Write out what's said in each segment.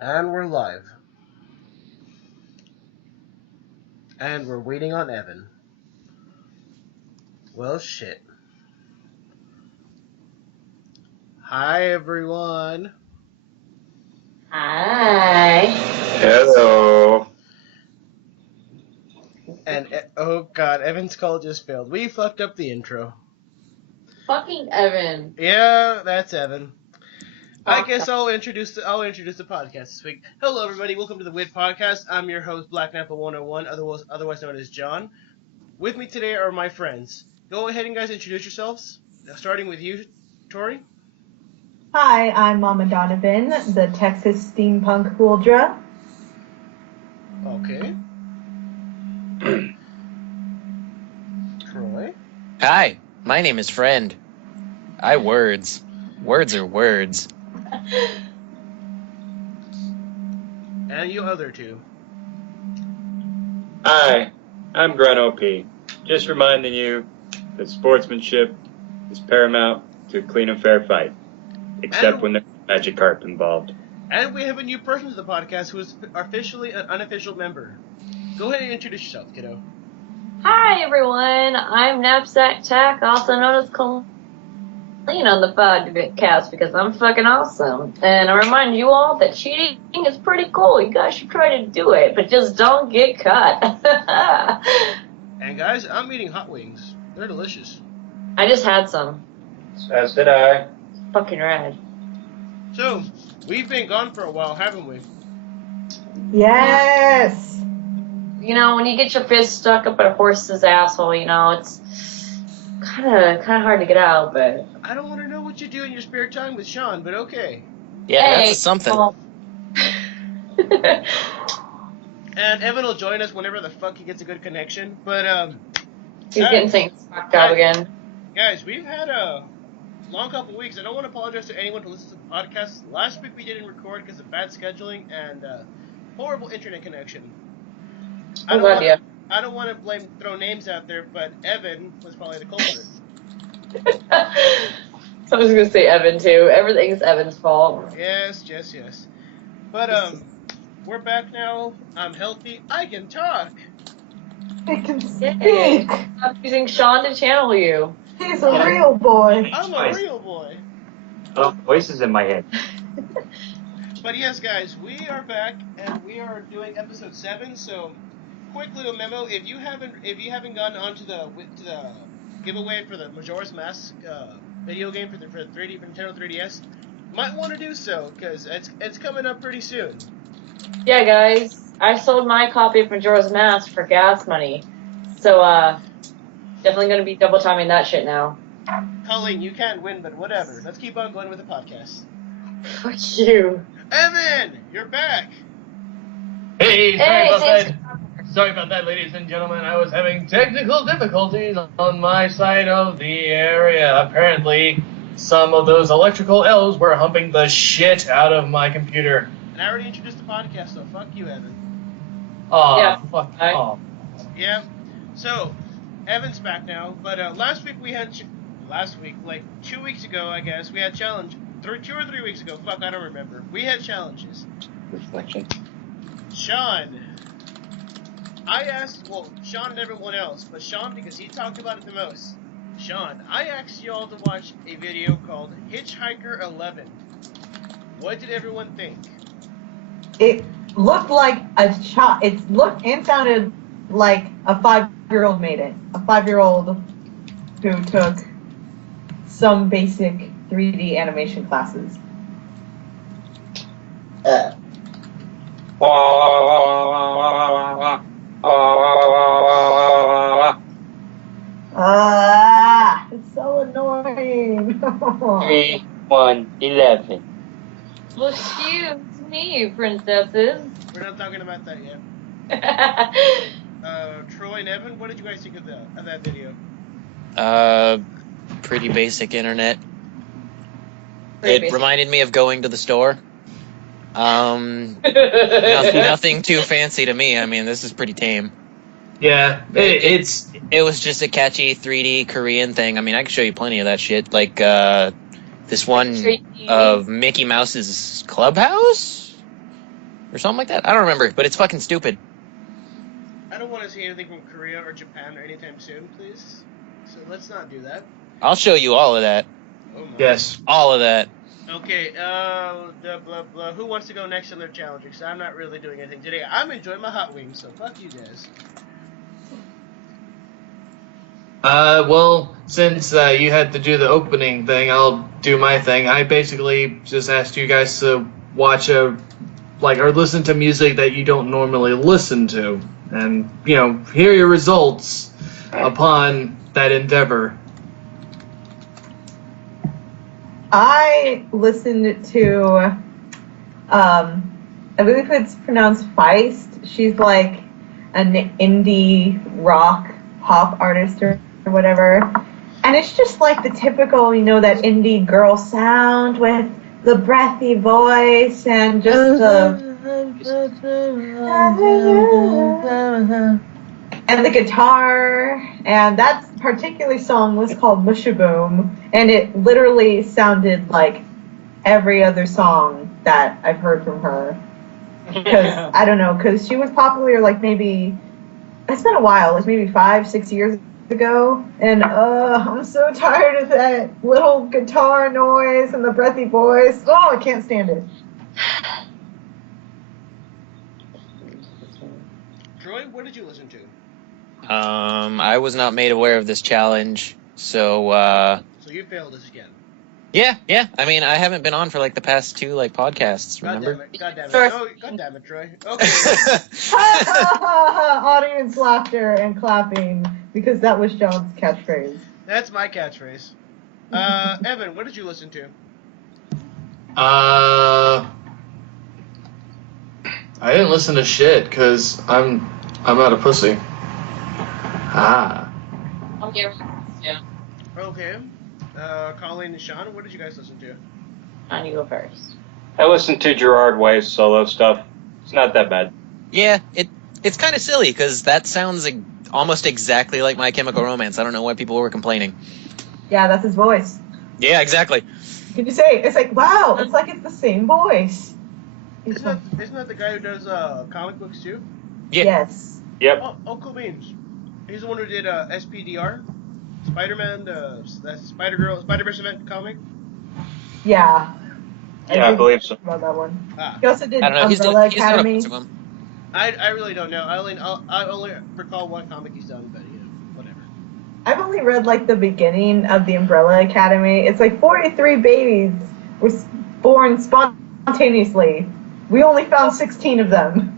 And we're live. And we're waiting on Evan. Well, shit. Hi, everyone. Hi. Hello. And, oh god, Evan's call just failed. We fucked up the intro. Fucking Evan. Yeah, that's Evan. I Fuck. guess I'll introduce the podcast this week. Hello, everybody. Welcome to the W.I.P podcast. I'm your host, Black Nappa 101, otherwise known as John. With me today are my friends. Go ahead and guys introduce yourselves. Starting with you, Tori. Hi, I'm Mama Donovan, the Texas steampunk Huldra. Okay. Troy. Hi, my name is Friend. I words. Words are words. And you other two. Hi, I'm Grunt OP. Just reminding you that sportsmanship is paramount to a clean and fair fight. Except when there's magic carp involved. And we have a new person to the podcast who is officially an unofficial member. Go ahead and introduce yourself, kiddo. Hi, everyone. I'm Knapsack Tack, also known as Colleen on the podcast because I'm fucking awesome. And I remind you all that cheating is pretty cool. You guys should try to do it, but just don't get caught. And guys, I'm eating hot wings. They're delicious. I just had some. As did I. Fucking rad. So, we've been gone for a while, haven't we? Yes! You know, when you get your fist stuck up a horse's asshole, you know, it's kind of hard to get out, but... I don't want to know what you do in your spare time with Sean, but okay. Yeah, Hey, that's something. well- And Evan will join us whenever the fuck he gets a good connection. But, He's getting things fucked up again. guys, we've had a long couple weeks. I don't want to apologize to anyone who listens to the podcast. Last week we didn't record because of bad scheduling and horrible internet connection. I don't want to throw names out there, but Evan was probably the culprit. I was gonna say Evan too. Everything's Evan's fault. Yes. But we're back now. I'm healthy. I can talk. He can Yay. speak! I'm using Sean to channel you. He's a real boy! I'm a real boy. Oh, voices in my head. But yes, guys, we are back and we are doing episode 7. So, quick little memo: if you haven't gotten onto the giveaway for the Majora's Mask video game for the 3D for Nintendo 3DS, might want to do so because it's coming up pretty soon. Yeah, guys, I sold my copy of Majora's Mask for gas money, so definitely gonna be double timing that shit now. Colleen, you can't win, but whatever. Let's keep on going with the podcast. Fuck you. Evan, you're back. Hey, Hey, sorry about that, ladies and gentlemen. I was having technical difficulties on my side of the area. Apparently, some of those electrical elves were humping the shit out of my computer. And I already introduced the podcast, so fuck you, Evan. Aw, Yeah, fuck I- off. Yeah. So, Evan's back now, but last week, like 2 weeks ago, I guess, we had challenge. 2 or 3 weeks ago, fuck, I don't remember. We had challenges. Reflection. Sean. Sean and everyone else, but Sean because he talked about it the most. Sean, I asked you all to watch a video called Hitchhiker 11. What did everyone think? It looked like a child. It looked and sounded like a 5-year-old made it. A 5-year-old who took some basic 3D animation classes. It's so annoying. 3, 1, 11. Well, excuse me, princesses. We're not talking about that yet. Troy and Evan, what did you guys think of that video? Pretty basic internet. Pretty It basic. reminded me of going to the store. Nothing too fancy to me. I mean, this is pretty tame. Yeah, it's... It was just a catchy 3D Korean thing. I mean, I can show you plenty of that shit. Like, this one of Mickey Mouse's Clubhouse? or something like that. I don't remember, but it's fucking stupid. I don't want to see anything from Korea or Japan or anytime soon, please. So let's not do that. I'll show you all of that. Oh my. Yes. All of that. Okay, blah, blah. Who wants to go next on their challenge? Because I'm not really doing anything today. I'm enjoying my hot wings, so fuck you guys. Well, since you had to do the opening thing, I'll do my thing. I basically just asked you guys to watch or listen to music that you don't normally listen to, and hear your results upon that endeavor. I listened to, I believe it's pronounced Feist. She's like an indie rock pop artist or whatever. And it's just like the typical, that indie girl sound with the breathy voice and just and the guitar. And that particular song was called Mushaboom, and it literally sounded like every other song that I've heard from her. Because, I don't know, because she was popular maybe, it's been a while, it was maybe 5-6 years ago, and I'm so tired of that little guitar noise and the breathy voice. Oh, I can't stand it. Troy, what did you listen to? I was not made aware of this challenge, so So you failed this again. yeah. I mean, I haven't been on for the past 2 podcasts. Remember? God damn it. Sorry. Oh, God damn it, Troy. Okay. Audience laughter and clapping, because that was John's catchphrase. That's my catchphrase. Evan, what did you listen to? I didn't listen to shit because I'm not a pussy. I'm here. Yeah. Okay. Colleen and Sean, what did you guys listen to? You go first. I listened to Gerard Way's solo stuff. It's not that bad. Yeah, it's kind of silly because that sounds almost exactly like My Chemical Romance. I don't know why people were complaining. Yeah, that's his voice. Yeah, exactly. Can you say it's wow, it's like it's the same voice. Isn't that the guy who does comic books too? Yeah. Yes. Yep. Oh, cool beans. He's the one who did SPDR, Spider-Man, that Spider-Verse event comic. Yeah. Yeah, I believe so. About that one. Ah. He also did I don't know. He's Umbrella doing a Academy. bunch of them. I really don't know. I only recall one comic he's done, but whatever. I've only read the beginning of the Umbrella Academy. It's 43 babies were born spontaneously. We only found 16 of them.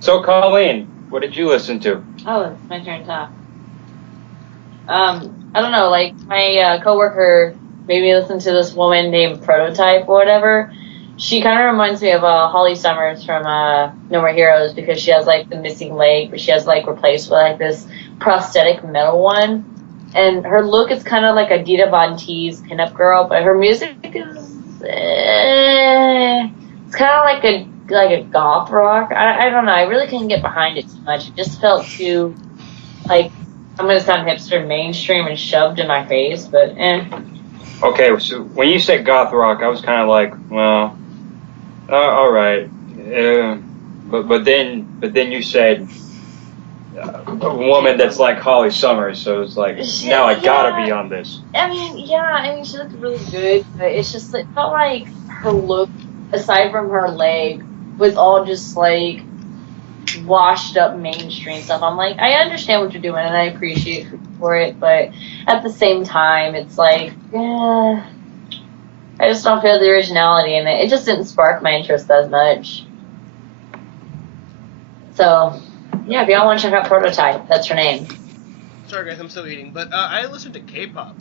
So, Colleen, what did you listen to? Oh, it's my turn to talk. I don't know, my coworker made me listen to this woman named Prototype or whatever. She kind of reminds me of Holly Summers from No More Heroes because she has the missing leg, but she has replaced with this prosthetic metal one. And her look is kind of like a Dita Von Teese pinup girl, but her music is it's kind of like a goth rock. I don't know. I really couldn't get behind it too much. It just felt too I'm gonna sound hipster, mainstream, and shoved in my face. But Okay, so when you said goth rock, I was kind of well, all right. But then you said a woman that's like Holly Summers, so it's now I gotta be on this. I mean, she looked really good, but it's just it felt like her look, aside from her leg, was all just washed up mainstream stuff. I'm I understand what you're doing and I appreciate you for it, but at the same time, it's I just don't feel the originality in it. It just didn't spark my interest as much. So, yeah, if y'all want to check out Prototype, that's her name. Sorry guys, I'm still eating, but I listened to K-pop.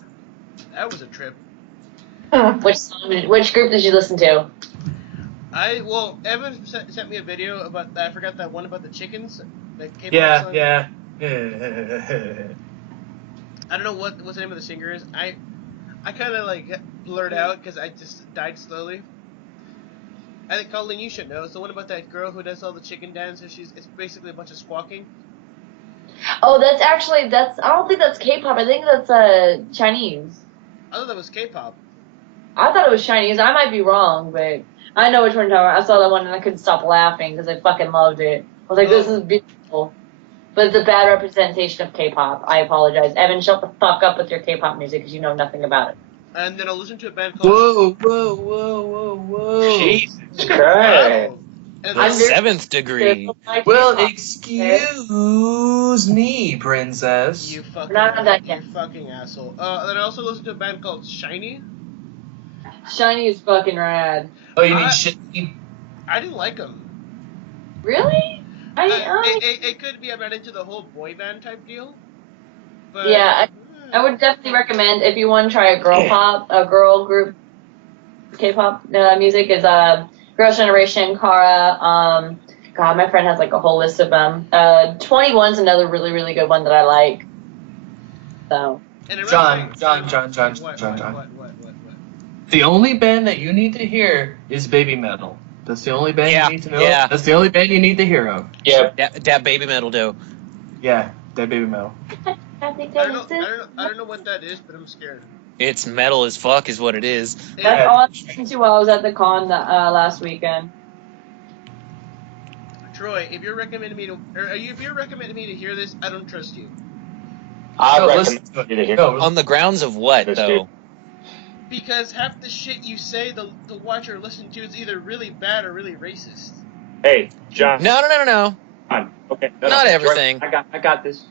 That was a trip. Which group did you listen to? Evan sent me a video about that. I forgot that one about the chickens. The K-pop song. Yeah. I don't know what the name of the singer is. I kind of blurred out because I just died slowly. I think Colleen, you should know. It's the one about that girl who does all the chicken dances. It's basically a bunch of squawking. Oh, that's I don't think that's K-pop. I think that's Chinese. I thought that was K-pop. I thought it was Chinese. I might be wrong, but I know which one you're talking about. I saw that one and I couldn't stop laughing because I fucking loved it. I was like, this is beautiful. But it's a bad representation of K-pop. I apologize. Evan, shut the fuck up with your K-pop music because you know nothing about it. And then I'll listen to a band called. Whoa. Jesus Christ. And The then, seventh degree. Well, excuse me, princess. you fucking, We're not on that you yet. fucking asshole. Then I also listened to a band called Shiny. Shiny is fucking rad. Oh, you need shit. I didn't like them. Really? It could be I'm not into the whole boy band type deal. But Yeah, I would definitely recommend if you want to try a girl group K-pop music is Girls' Generation, Kara. God, my friend has like a whole list of them. 21's another really, really good one that I like. So. And John. What? The only band that you need to hear is Baby Metal. That's the only band you need to know. Yeah. That's the only band you need to hear of. Yeah. That baby metal do. Yeah, that Baby Metal. I don't know what that is, but I'm scared. It's metal as fuck is what it is. That's all I listened to while I was at the con last weekend. Troy, if you're recommending me to hear this, I don't trust you. I No, recommend listen to it. you to hear. No, On the grounds of what, This though? dude. Because half the shit you say to watch or listen to is either really bad or really racist. Hey, John. No. Okay. Not everything. I got this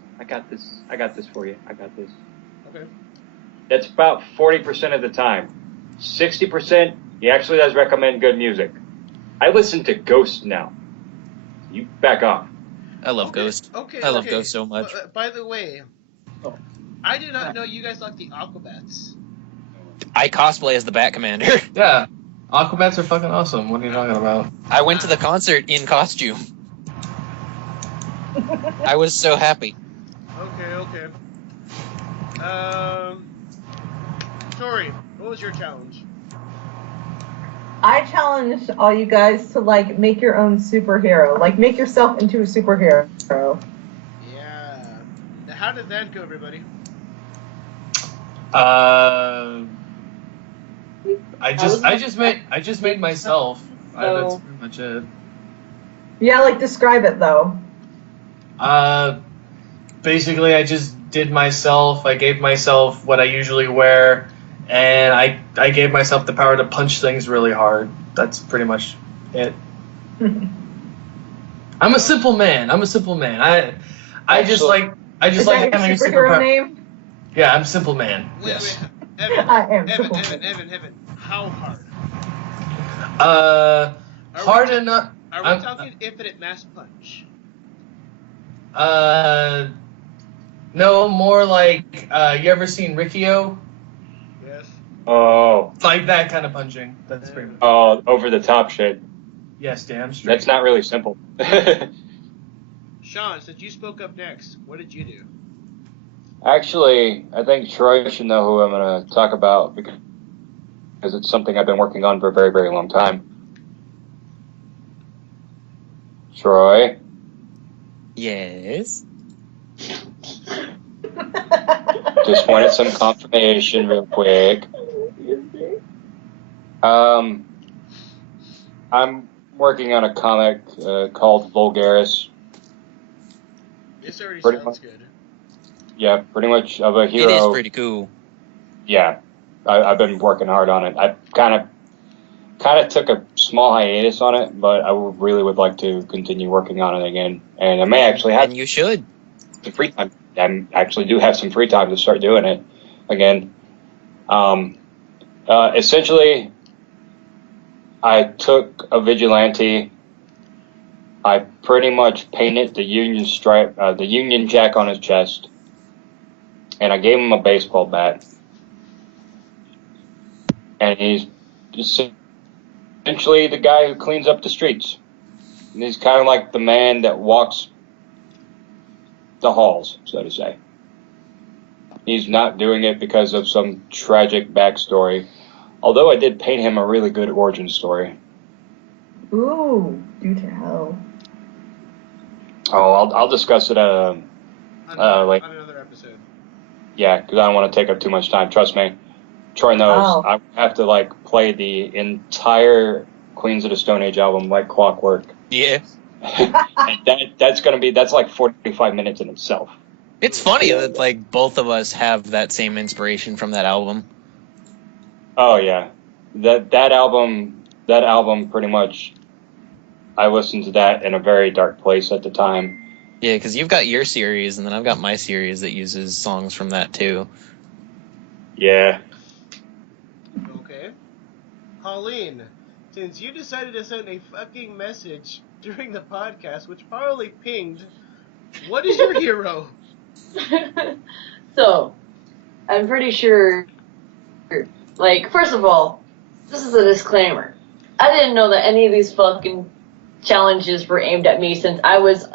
for you. I got this. Okay. That's about 40% of the time. 60%, he actually does recommend good music. I listen to Ghost now. You back off. I love Ghost. Okay. I love Ghost so much. By the way, I did not know you guys like the Aquabats. I cosplay as the Bat Commander. yeah. Aquabats are fucking awesome. What are you talking about? I went to the concert in costume. I was so happy. Okay. Tori, what was your challenge? I challenge all you guys to like make your own superhero. Like make yourself into a superhero. Yeah. How did that go, everybody? I just made myself. That's pretty much it. Yeah, like describe it though. Basically, I just did myself. I gave myself what I usually wear, and I gave myself the power to punch things really hard. That's pretty much it. I'm a simple man. I just like Is like that having a your superhero superpower. name? Yeah, I'm Simple Man. Yes. Evan, I am Evan, simple. Evan, how hard? Hard enough. Are we talking infinite mass punch? No, more like, you ever seen Rikio? Yes. Oh, Like that kind of punching. That's pretty much. over the top shit. Yes, damn straight. That's not really simple. Sean, since you spoke up next, what did you do? Actually, I think Troy should know who I'm going to talk about because it's something I've been working on for a very, very long time. Troy? Yes. Just wanted some confirmation real quick. I'm working on a comic called Vulgaris. This already Pretty sounds much. good. Yeah, pretty much of a hero. It is pretty cool. Yeah, I've been working hard on it. I kind of took a small hiatus on it, but I really would like to continue working on it again. And I may actually have And you should. some free time. I actually do have some free time to start doing it again. Essentially, I took a vigilante. I pretty much painted the Union stripe, the Union Jack on his chest, and I gave him a baseball bat. And he's essentially the guy who cleans up the streets. And he's kind of like the man that walks the halls, so to say. He's not doing it because of some tragic backstory, although I did paint him a really good origin story. Ooh, do tell. Oh, I'll discuss it On another episode. yeah, because I don't want to take up too much time. Trust me, Troy knows. Oh. I have to play the entire Queens of the Stone Age album like clockwork. Yeah. And that's like 45 minutes in itself. It's funny that like both of us have that same inspiration from that album. Oh yeah, that album pretty much. I listened to that in a very dark place at the time. Yeah, because you've got your series, and then I've got my series that uses songs from that too. Yeah. Okay. Colleen, since you decided to send a fucking message during the podcast, which probably pinged, what is your hero? So, I'm pretty sure, like, first of all, this is a disclaimer. I didn't know that any of these fucking challenges were aimed at me since I was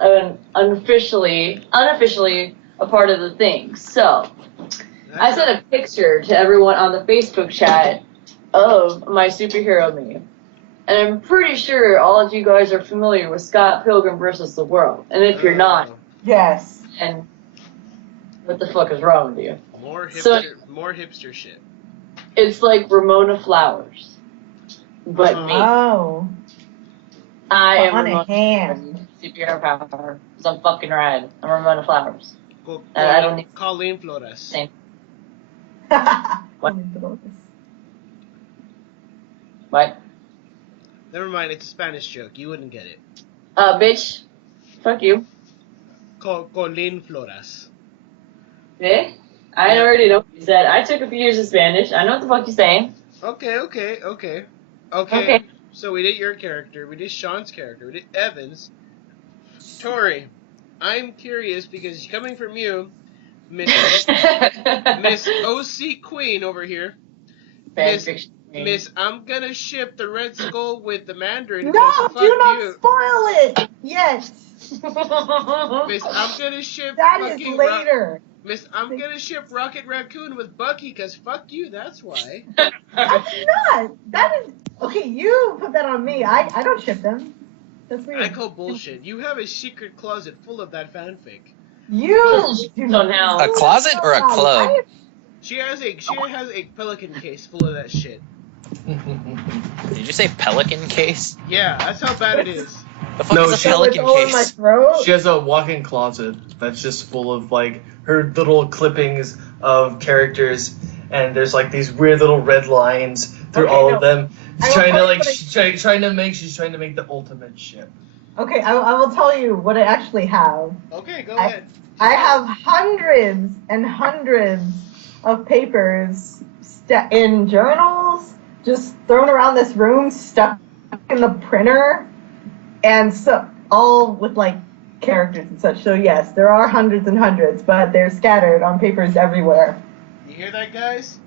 unofficially a part of the thing. So, I sent a picture to everyone on the Facebook chat of my superhero meme. And I'm pretty sure all of you guys are familiar with Scott Pilgrim vs. the World. And if you're not, Yes. then what the fuck is wrong with you? More So- hipster shit. It's like Ramona Flowers. But me. Oh. I am On a Ramona hand. superhero power. Because I'm fucking rad. I'm Ramona Flowers. Co- And I don't need Colleen Flores. same. What? What? Never mind, it's a Spanish joke. You wouldn't get it. Bitch. Fuck you. Colleen Flores. Eh? I already know what you said. I took a few years of Spanish. I know what the fuck you're saying. Okay. Okay. So we did your character, we did Sean's character, we did Evan's. Tori, I'm curious because coming from you, Miss OC Queen over here, Miss I'm gonna ship the Red Skull with the Mandarin. No, because fuck do not you. spoil it. Yes. Miss I'm gonna ship That is fucking later. Miss I'm gonna ship Rocket Raccoon with Bucky because fuck you, that's why. That's not. That is okay. You put that on me. I don't ship them. That's weird. I call bullshit. You have a secret closet full of that fanfic. You do So now- A closet or a club? She has a pelican case full of that shit. Did you say pelican case? Yeah, that's how bad it is. The fuck No, is a she- It's pelican all in my case? throat. She has a walk-in closet that's just full of like her little clippings of characters, and there's like these weird little red lines through Okay, all no. of them. I She's will trying to tell you like what she's trying to make the ultimate ship. Okay, I will tell you what I actually have. Okay, go ahead. I have hundreds and hundreds of papers in journals just thrown around this room, stuck in the printer, and so all with like characters and such. So yes, there are hundreds and hundreds, but they're scattered on papers everywhere. You hear that, guys?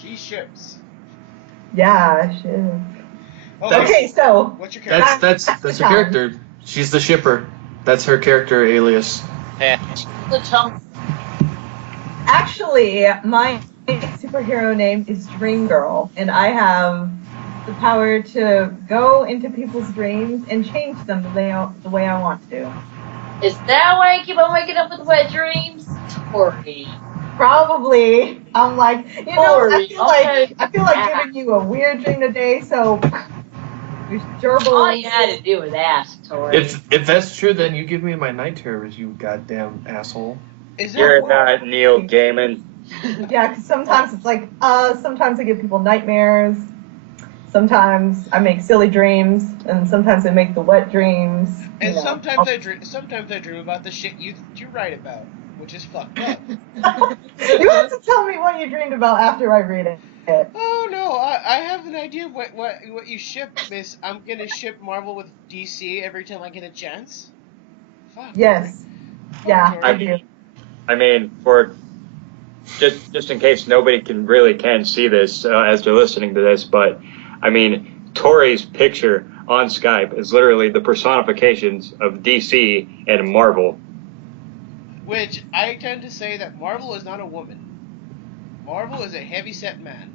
She ships. Yeah, shit. Okay, Okay, so what's your character? That's her character. She's the shipper. That's her character alias. Eh. The chump. actually, my superhero name is Dream Girl, and I have the power to go into people's dreams and change them the way I want to. Is that why I keep on waking up with wet dreams? Tori. Probably, I'm like, you know, Tori, I feel like giving you a weird dream today, so your gerbils. All you had to do was ask, Tori. If that's true, then you give me my night terrors, you goddamn asshole. Is You're that not Neil Gaiman. Yeah, because sometimes it's like, sometimes I give people nightmares. Sometimes I make silly dreams, and sometimes I make the wet dreams. and you know. sometimes I dream about the shit you write about, which is fucked up. You have to tell me what you dreamed about after I read it. Oh no, I have an idea of what you ship, Miss. I'm gonna ship Marvel with DC every time I get a chance. Fuck. Yes. Yeah, Fuck, I Tori. do. I mean, for just in case nobody can see this as they're listening to this, but I mean, Tori's picture on Skype is literally the personifications of DC and Marvel. Which I tend to say that Marvel is not a woman. Marvel is a heavy-set man,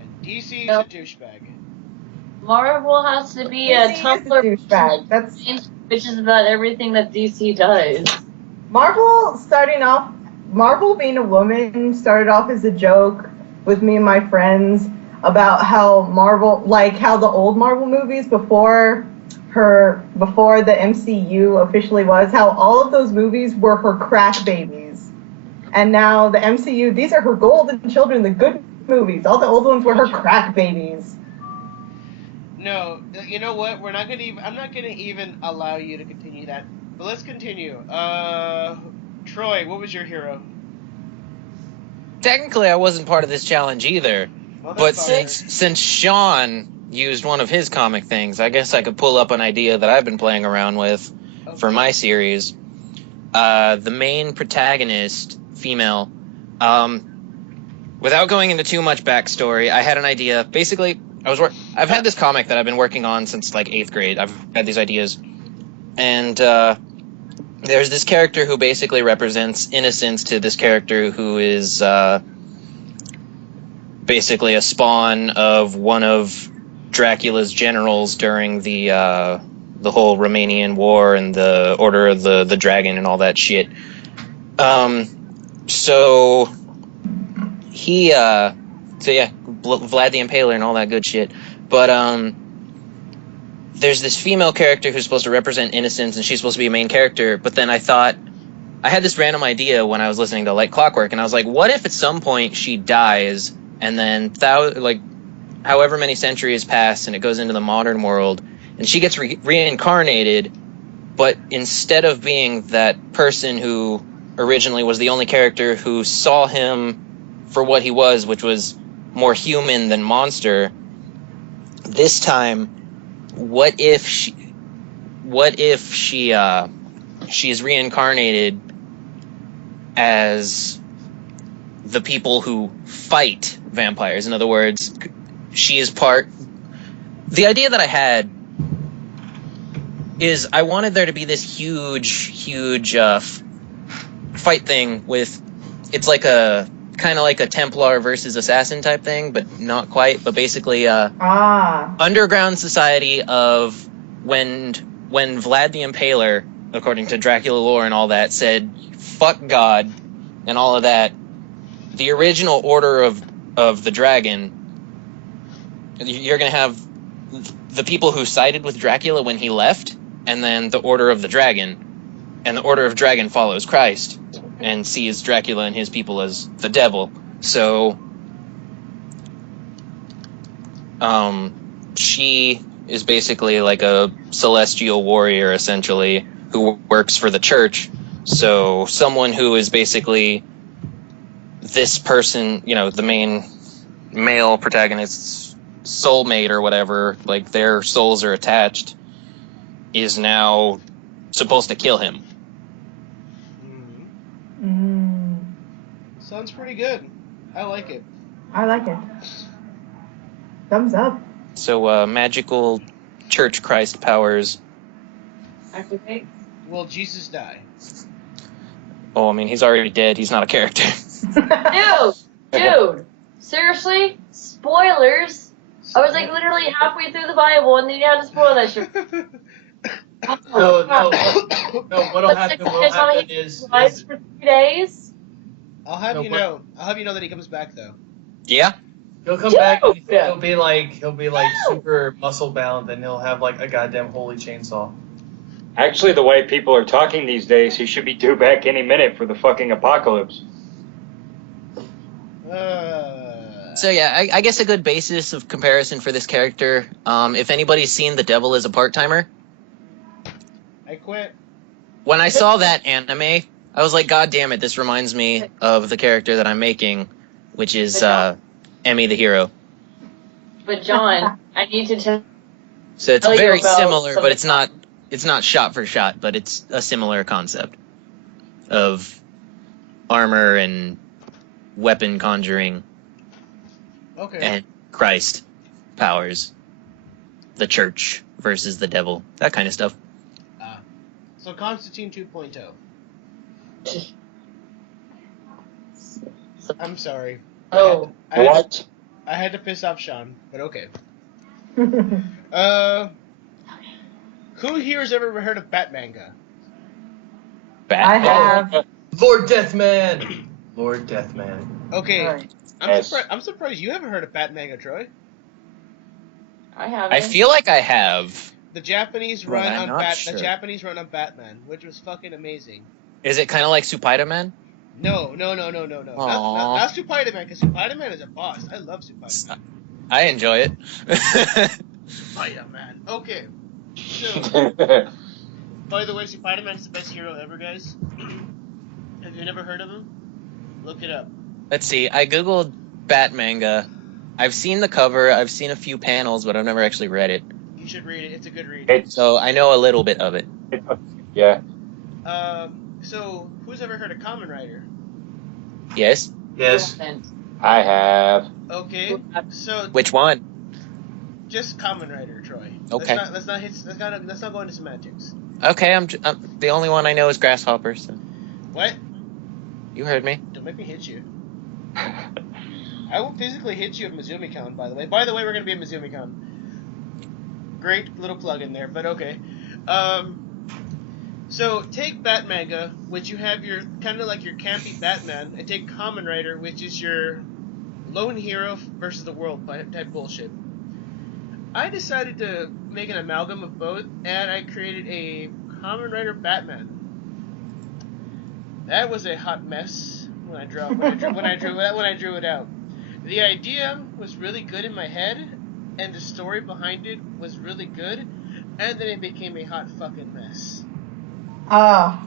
and DC is a douchebag. Marvel has to be DC a is a Tumblr douchebag. That's bitches about everything that DC does. Marvel being a woman started off as a joke with me and my friends. about how Marvel, like how the old Marvel movies before the MCU officially was, how all of those movies were her crack babies. And now the MCU, these are her golden children, the good movies. All the old ones were her crack babies. No, you know what? We're not gonna even. I'm not gonna even allow you to continue that. But let's continue. Troy, what was your hero? Technically, I wasn't part of this challenge either. But since Sean used one of his comic things, I guess I could pull up an idea that I've been playing around with for my series. The main protagonist, female, without going into too much backstory, I had an idea. Basically, I've had this comic that I've been working on since like 8th grade. I've had these ideas. And there's this character who basically represents innocence to this character who is basically a spawn of one of Dracula's generals during the whole Romanian War and the Order of the Dragon and all that shit. So Vlad the Impaler and all that good shit. But there's this female character who's supposed to represent innocence, and she's supposed to be a main character. But then I had this random idea when I was listening to Like Clockwork, and I was like, what if at some point she dies, and then however many centuries pass, and it goes into the modern world, and she gets reincarnated, but instead of being that person who originally was the only character who saw him for what he was, which was more human than monster, this time, what if she's reincarnated as the people who fight vampires? In other words, she is part. The idea that I had is I wanted there to be this huge fight thing with. It's like kind of like a Templar versus assassin type thing, but not quite. But basically, underground society of when Vlad the Impaler, according to Dracula lore and all that, said "fuck God" and all of that. The original Order of the Dragon. You're gonna have the people who sided with Dracula when he left, and then the Order of the Dragon, and the Order of Dragon follows Christ and sees Dracula and his people as the devil. So, she is basically like a celestial warrior, essentially, who works for the church. So, someone who is basically this person, the main male protagonist's soulmate or whatever, like their souls are attached, is now supposed to kill him. Sounds pretty good. I like it. Thumbs up. So, magical church Christ powers. Activate. Will Jesus die? Oh, I mean, he's already dead. He's not a character. Dude, seriously? Spoilers? I was like literally halfway through the Bible and then you had to spoil that shit. No. What'll happen is for 3 days? I'll have you know that he comes back though. Yeah? he'll come back and he'll be like super muscle bound, and he'll have like a goddamn holy chainsaw. Actually, the way people are talking these days, he should be due back any minute for the fucking apocalypse. So yeah, I guess a good basis of comparison for this character, if anybody's seen The Devil is a Part-Timer. I quit. When I saw that anime, I was like, God damn it, this reminds me of the character that I'm making, which is Emmy the Hero. But John, I need to tell So it's you very about similar, some- but it's not shot for shot, but it's a similar concept of armor and weapon conjuring. Okay. And Christ powers. The church versus the devil. That kind of stuff. So Constantine 2.0. I'm sorry. Oh. What? I had to piss off Sean, but okay. Who here has ever heard of Batmanga? I have. Lord Deathman. Lord Deathman. Okay. Right. Yes. I'm surprised you haven't heard of Batmanga, Troy. I haven't. I feel like I have. The Japanese But run I'm on not the sure. Japanese run on Batman, which was fucking amazing. Is it kind of like Spider-Man? No. Aww. Not Spider-Man, because Spider-Man is a boss. I love Spider-Man. I enjoy it. Spider-Man. Okay. So, by the way, Spider-Man is the best hero ever, guys. Have you never heard of him? Look it up. Let's see. I googled Batmanga. I've seen the cover. I've seen a few panels, but I've never actually read it. You should read it. It's a good read. So I know a little bit of it. Yeah. So, who's ever heard of Kamen Rider? Yes. Yes. I have. Okay. So, Which one? just Kamen Rider, Troy. Okay. Let's not go into semantics. Okay, I'm the only one I know is Grasshopper. So What? you heard me. Don't make me hit you. I will physically hit you at MizumiCon, by the way. By the way, we're going to be at MizumiCon. Great little plug in there, but okay. So, take Batmanga, which you have your, kind of like your campy Batman, and take Kamen Rider, which is your lone hero versus the world type bullshit. I decided to make an amalgam of both, and I created a Kamen Rider Batman. That was a hot mess when I drew it out. The idea was really good in my head, and the story behind it was really good, and then it became a hot fucking mess. Yeah.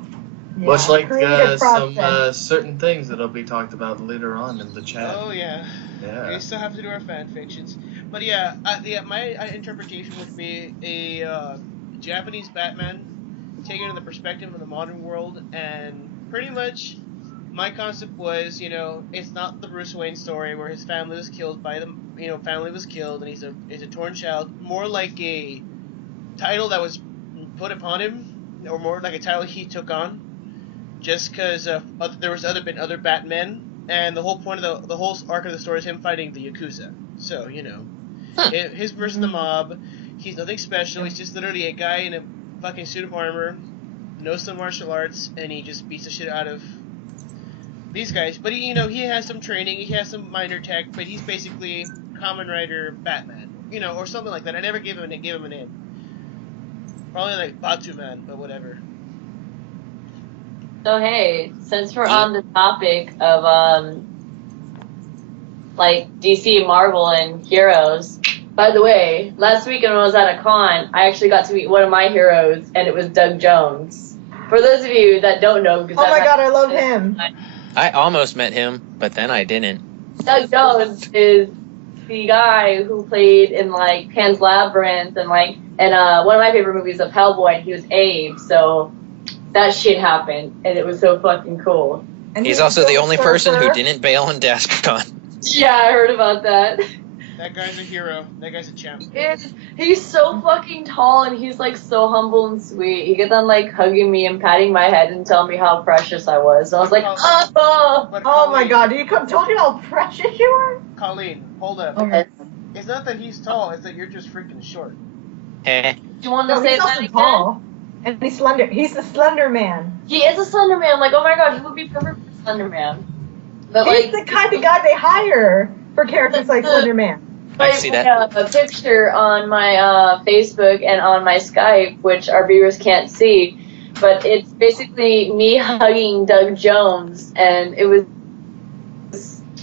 Much like Creative some process. certain things that'll be talked about later on in the chat. Oh yeah. Yeah. We still have to do our fan fictions, but yeah, my interpretation would be a Japanese Batman taken in the perspective of the modern world, and pretty much my concept was, it's not the Bruce Wayne story where his family was killed and he's a torn child. More like a title that was put upon him, or more like a title he took on, just because there was been other Batmen, and the whole point of the whole arc of the story is him fighting the Yakuza. So his versus the mob. He's nothing special. He's just literally a guy in a fucking suit of armor, knows some martial arts, and he just beats the shit out of these guys. But he has some training. He has some minor tech, but he's basically Kamen Rider Batman, or something like that. I never gave him a name. Probably like Batuman, but whatever. So hey, since we're on the topic of like DC, Marvel, and heroes. By the way, last weekend when I was at a con, I actually got to meet one of my heroes, and it was Doug Jones. For those of you that don't know, because Oh my god, I love him. I almost met him, but then I didn't. Doug Jones is the guy who played in like Pan's Labyrinth and one of my favorite movies of Hellboy, and he was Abe. So that shit happened, and it was so fucking cool. And He's also the only person who surfer. didn't bail on DaskerCon. Yeah, I heard about that. That guy's a hero. That guy's a champ. He's so fucking tall, and he's like so humble and sweet. He gets on like hugging me and patting my head and telling me how precious I was. I was like, oh! But Oh my Colleen, god, told you how precious you are? Colleen, hold up. Okay. It's not that he's tall, it's that you're just freaking short. Heh. Do you want to No, say he's that also again? tall. And he's slender. He's the Slender Man. He is a Slender Man. Like, oh my god, he would be perfect for Slender Man. But He's the kind of guy they hire for characters like Slender Man. I can see that. I put a picture on my Facebook and on my Skype, which our viewers can't see, but it's basically me hugging Doug Jones, and it was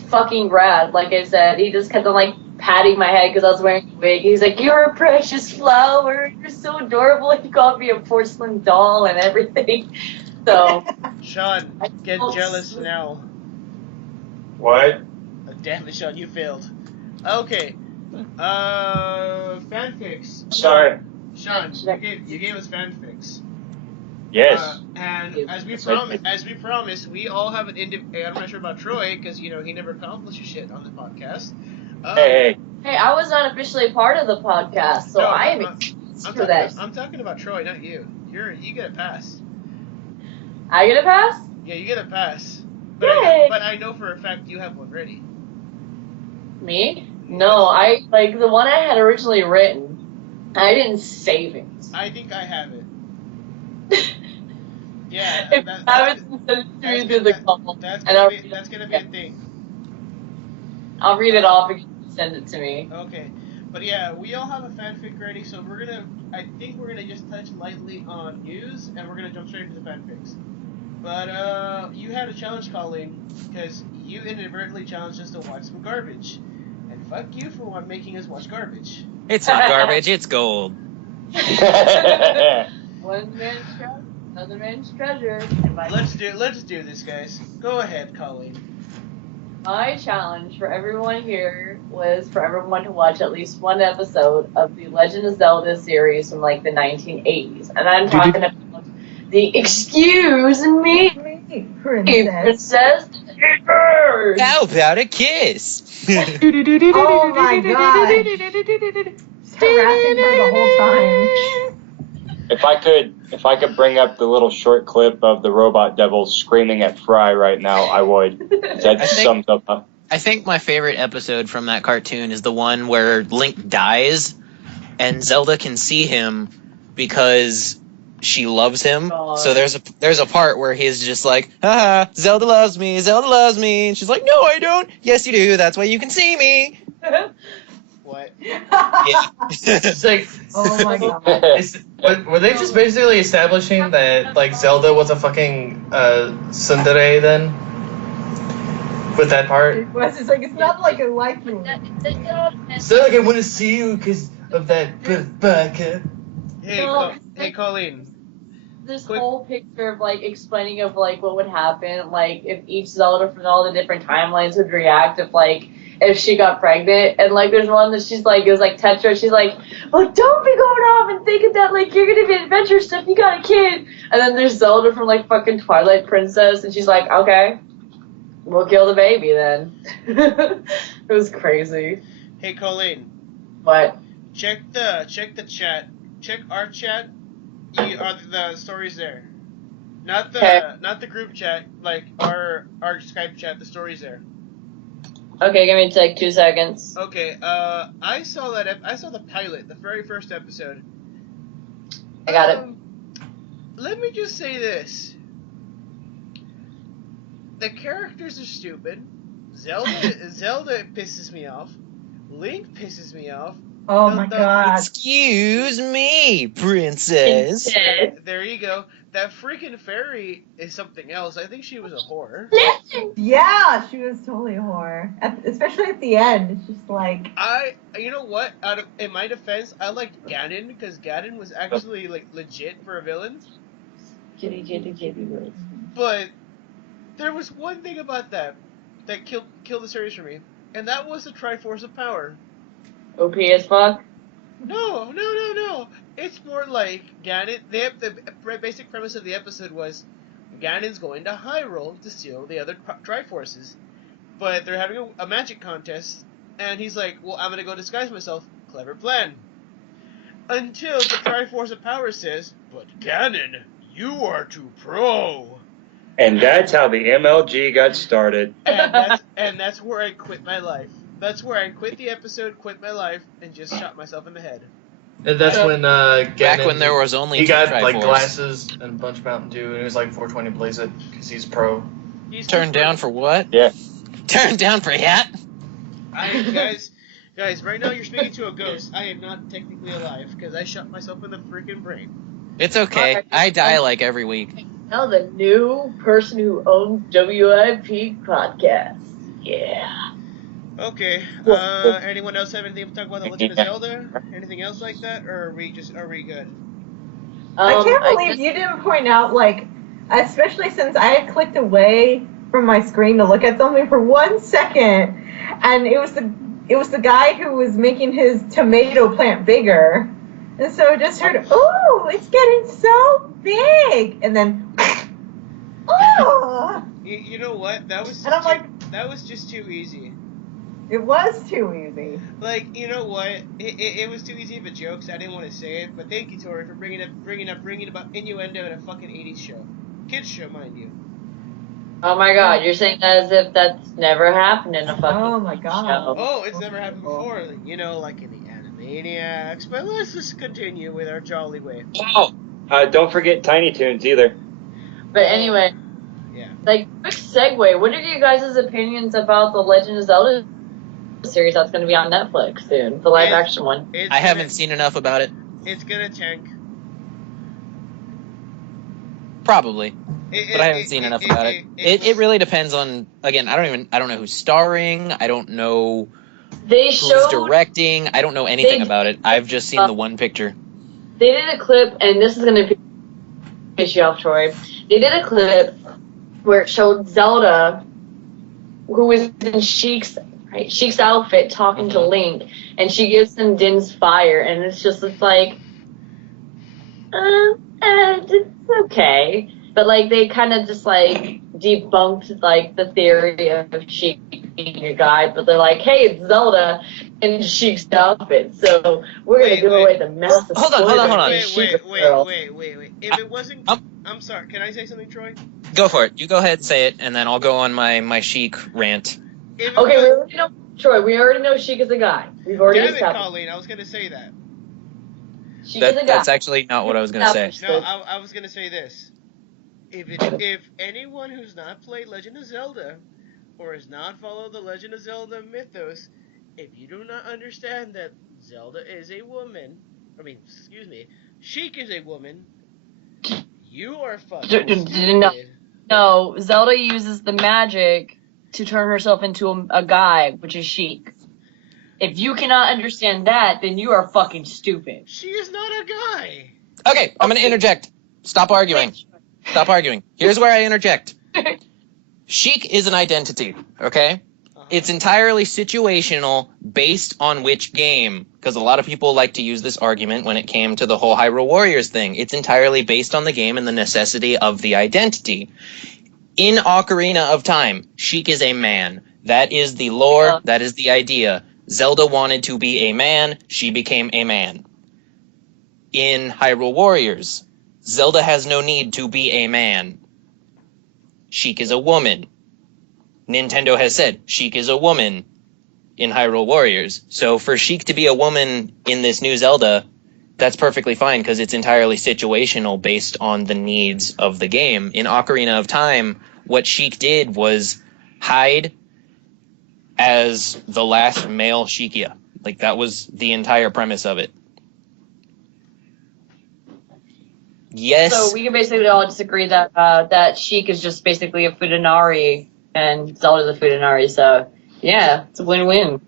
fucking rad. Like I said, he just kept on like patting my head because I was wearing a wig. He's like, "You're a precious flower. You're so adorable." He called me a porcelain doll and everything. So, Sean, get jealous now. What? Oh, damn it, Sean, you failed. Okay. Fanfics. Sorry. Sean, you gave us fanfics. Yes. And as we promised, we all have an I'm not sure about Troy because he never accomplishes shit on the podcast. Hey. hey, I was not officially part of the podcast, so No, I am for that. I'm talking about Troy, not you. You get a pass. I get a pass? Yeah, you get a pass. Yay. But I know for a fact you have one ready. Me? No, I like the one I had originally written. I didn't save it. I think I have it. Yeah, If I was to send it to the call, that's and gonna be a thing. I'll read it off and send it to me. Okay. But yeah, we all have a fanfic ready, so I think we're gonna just touch lightly on news, and we're gonna jump straight into the fanfics. But, you had a challenge, Colleen, because you inadvertently challenged us to watch some garbage. And fuck you for making us watch garbage. It's not garbage, it's gold. One man's treasure, another man's treasure. Let's do this, guys. Go ahead, Colleen. My challenge for everyone here was for everyone to watch at least one episode of the Legend of Zelda series from like the 1980s. And I'm talking about the Excuse Me, Princess. How about a kiss? Oh my god. Harassing her the whole time. If I could bring up the little short clip of the robot devil screaming at Fry right now, I would. That sums up. I think my favorite episode from that cartoon is the one where Link dies and Zelda can see him because she loves him. God. So there's a part where he's just like, haha, Zelda loves me, and she's like, no, I don't. Yes, you do. That's why you can see me. What? Yeah. It's like, Oh my god. were they just basically establishing that like Zelda was a fucking tsundere then? With that part? It was just like, it's not like a life movie. So like I want to see you because of that baka. Hey, Colleen. This Quick. whole picture of like explaining of like what would happen, like if each Zelda from all the different timelines would react if she got pregnant, and like there's one that she's like, it was like Tetra, she's like don't be going off and thinking that like you're gonna be adventure stuff, you got a kid. And then there's Zelda from like fucking Twilight Princess, and she's like, okay, we'll kill the baby then. It was crazy. Hey, Colleen. But Check the chat. Check our chat. The stories there. Not the group chat, like our Skype chat, the stories there. okay, give me like 2 seconds. Okay, I saw the pilot, the very first episode. I got it. Let me just say this. The characters are stupid. Zelda pisses me off. Link pisses me off. Oh my god. Excuse me, princess. There you go. That freaking fairy is something else. I think she was a whore. Yeah, she was totally a whore. Especially at the end. It's just like... You know what? In my defense, I liked Ganon because Ganon was actually like legit for a villain. Kitty. But there was one thing about that killed the series for me, and that was the Triforce of Power. OP as fuck? No. It's more like Ganon. The basic premise of the episode was Ganon's going to Hyrule to steal the other Triforces, but they're having a magic contest, and he's like, "Well, I'm gonna go disguise myself." Clever plan. Until the Triforce of Power says, "But Ganon, you are too pro." And that's how the MLG got started. And that's where I quit my life. That's where I quit the episode, quit my life, and just shot myself in the head. And that's when Ganon, Back when there was only he two got like Triforce. glasses and a bunch of Mountain Dew, and it was like 420 blaze it because he's pro. He's Turned down for what? Yeah. Turned down for hat? Guys, right now you're speaking to a ghost. I am not technically alive because I shot myself in the freaking brain. It's okay. I die like every week. Now the new person who owns W.I.P. podcast. Yeah. Okay. Anyone else have anything to talk about the Legend of Zelda? Anything else like that, or are we good? I can't believe you didn't point out, like, especially since I had clicked away from my screen to look at something for 1 second, and it was the guy who was making his tomato plant bigger, and so I just heard, "Ooh, it's getting so big," and then, oh. You know what? That was. And I'm like, that was just too easy. It was too easy. Like, you know what? It was too easy of a joke, so I didn't want to say it. But thank you, Tori, for bringing about innuendo in a fucking 80s show, kids show, mind you. Oh my god, you're saying that as if that's never happened in a fucking Oh my god. show. Oh, it's never happened before. You know, like in the Animaniacs. But let's just continue with our jolly way. Oh, don't forget Tiny Toons either. But anyway, Yeah. like, quick segue, what are you guys' opinions about The Legend of Zelda series that's going to be on Netflix soon, the live action one. I haven't seen enough about it. It's gonna tank. Probably. But I haven't seen enough about it. It really depends on, again, I don't know who's starring, I don't know who's directing, I don't know anything about it. I've just seen the one picture. They did a clip, and this is going to piss you off, Troy. They did a clip where it showed Zelda, who was in Sheik's outfit, talking to Link, and she gives him Din's fire, and it's like, it's okay. But, like, they kind of just, like, debunked, like, the theory of Sheik being a guy, but they're like, hey, it's Zelda in Sheik's outfit, so we're going to give away the massive Hold on. Wait. If it wasn't... I'm sorry, can I say something, Troy? Go for it. You go ahead and say it, and then I'll go on my Sheik rant. Okay, we already know, Troy, we already know Sheik is a guy. We've already Damn it, established. Colleen, I was going to say that. Sheik is a guy. That's actually not what I was going to say. No, I was going to say this. If anyone who's not played Legend of Zelda or has not followed the Legend of Zelda mythos, if you do not understand that Zelda is a woman, Sheik is a woman, you are fucking stupid. No, Zelda uses the magic to turn herself into a guy, which is Sheik. If you cannot understand that, then you are fucking stupid. She is not a guy. Okay, I'm going to interject. Stop arguing. Here's where I interject. Sheik is an identity, okay? It's entirely situational based on which game, because a lot of people like to use this argument when it came to the whole Hyrule Warriors thing. It's entirely based on the game and the necessity of the identity. In Ocarina of Time, Sheik is a man. That is the lore, that is the idea. Zelda wanted to be a man, she became a man. In Hyrule Warriors, Zelda has no need to be a man. Sheik is a woman. Nintendo has said Sheik is a woman in Hyrule Warriors. So for Sheik to be a woman in this new Zelda, that's perfectly fine because it's entirely situational based on the needs of the game. In Ocarina of Time, what Sheik did was hide as the last male Sheikia. Like, that was the entire premise of it. Yes. So we can basically all disagree that that Sheik is just basically a Futanari and Zelda's a Futanari, so yeah, it's a win-win.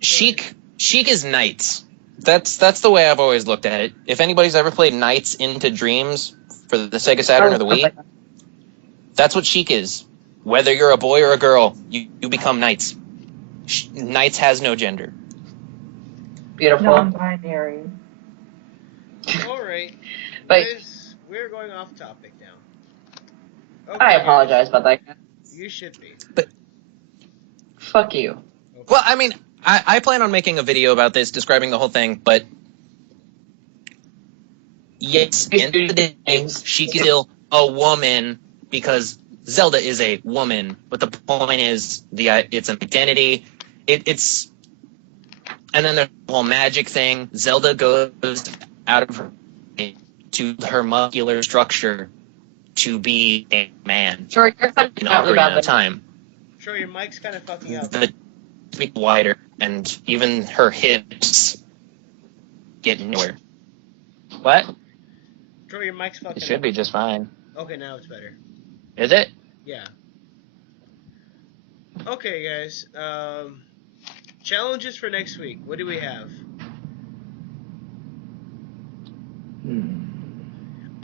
Sheik is Knights. That's the way I've always looked at it. If anybody's ever played Knights into Dreams for the Sega Saturn or the Wii, that's what Sheik is. Whether you're a boy or a girl, you become Knights. Knights has no gender. Beautiful. Non-binary. Alright. But We're going off topic now. Okay, I apologize about that. You should be. But fuck you. Okay. Well, I mean, I plan on making a video about this, describing the whole thing, but yes, in the day, Sheik is still a woman because Zelda is a woman. But the point is, it's an identity. It's, and then the whole magic thing. Zelda goes out of her to her muscular structure to be a man. Sure, you're in Ocarina of Time. Sure, your mic's kind of fucking up. The wider, and even her hips get nowhere. What? Sure, your mic's fucking It should up. be just fine. Okay, now it's better. Is it? Yeah. Okay, guys. Challenges for next week. What do we have?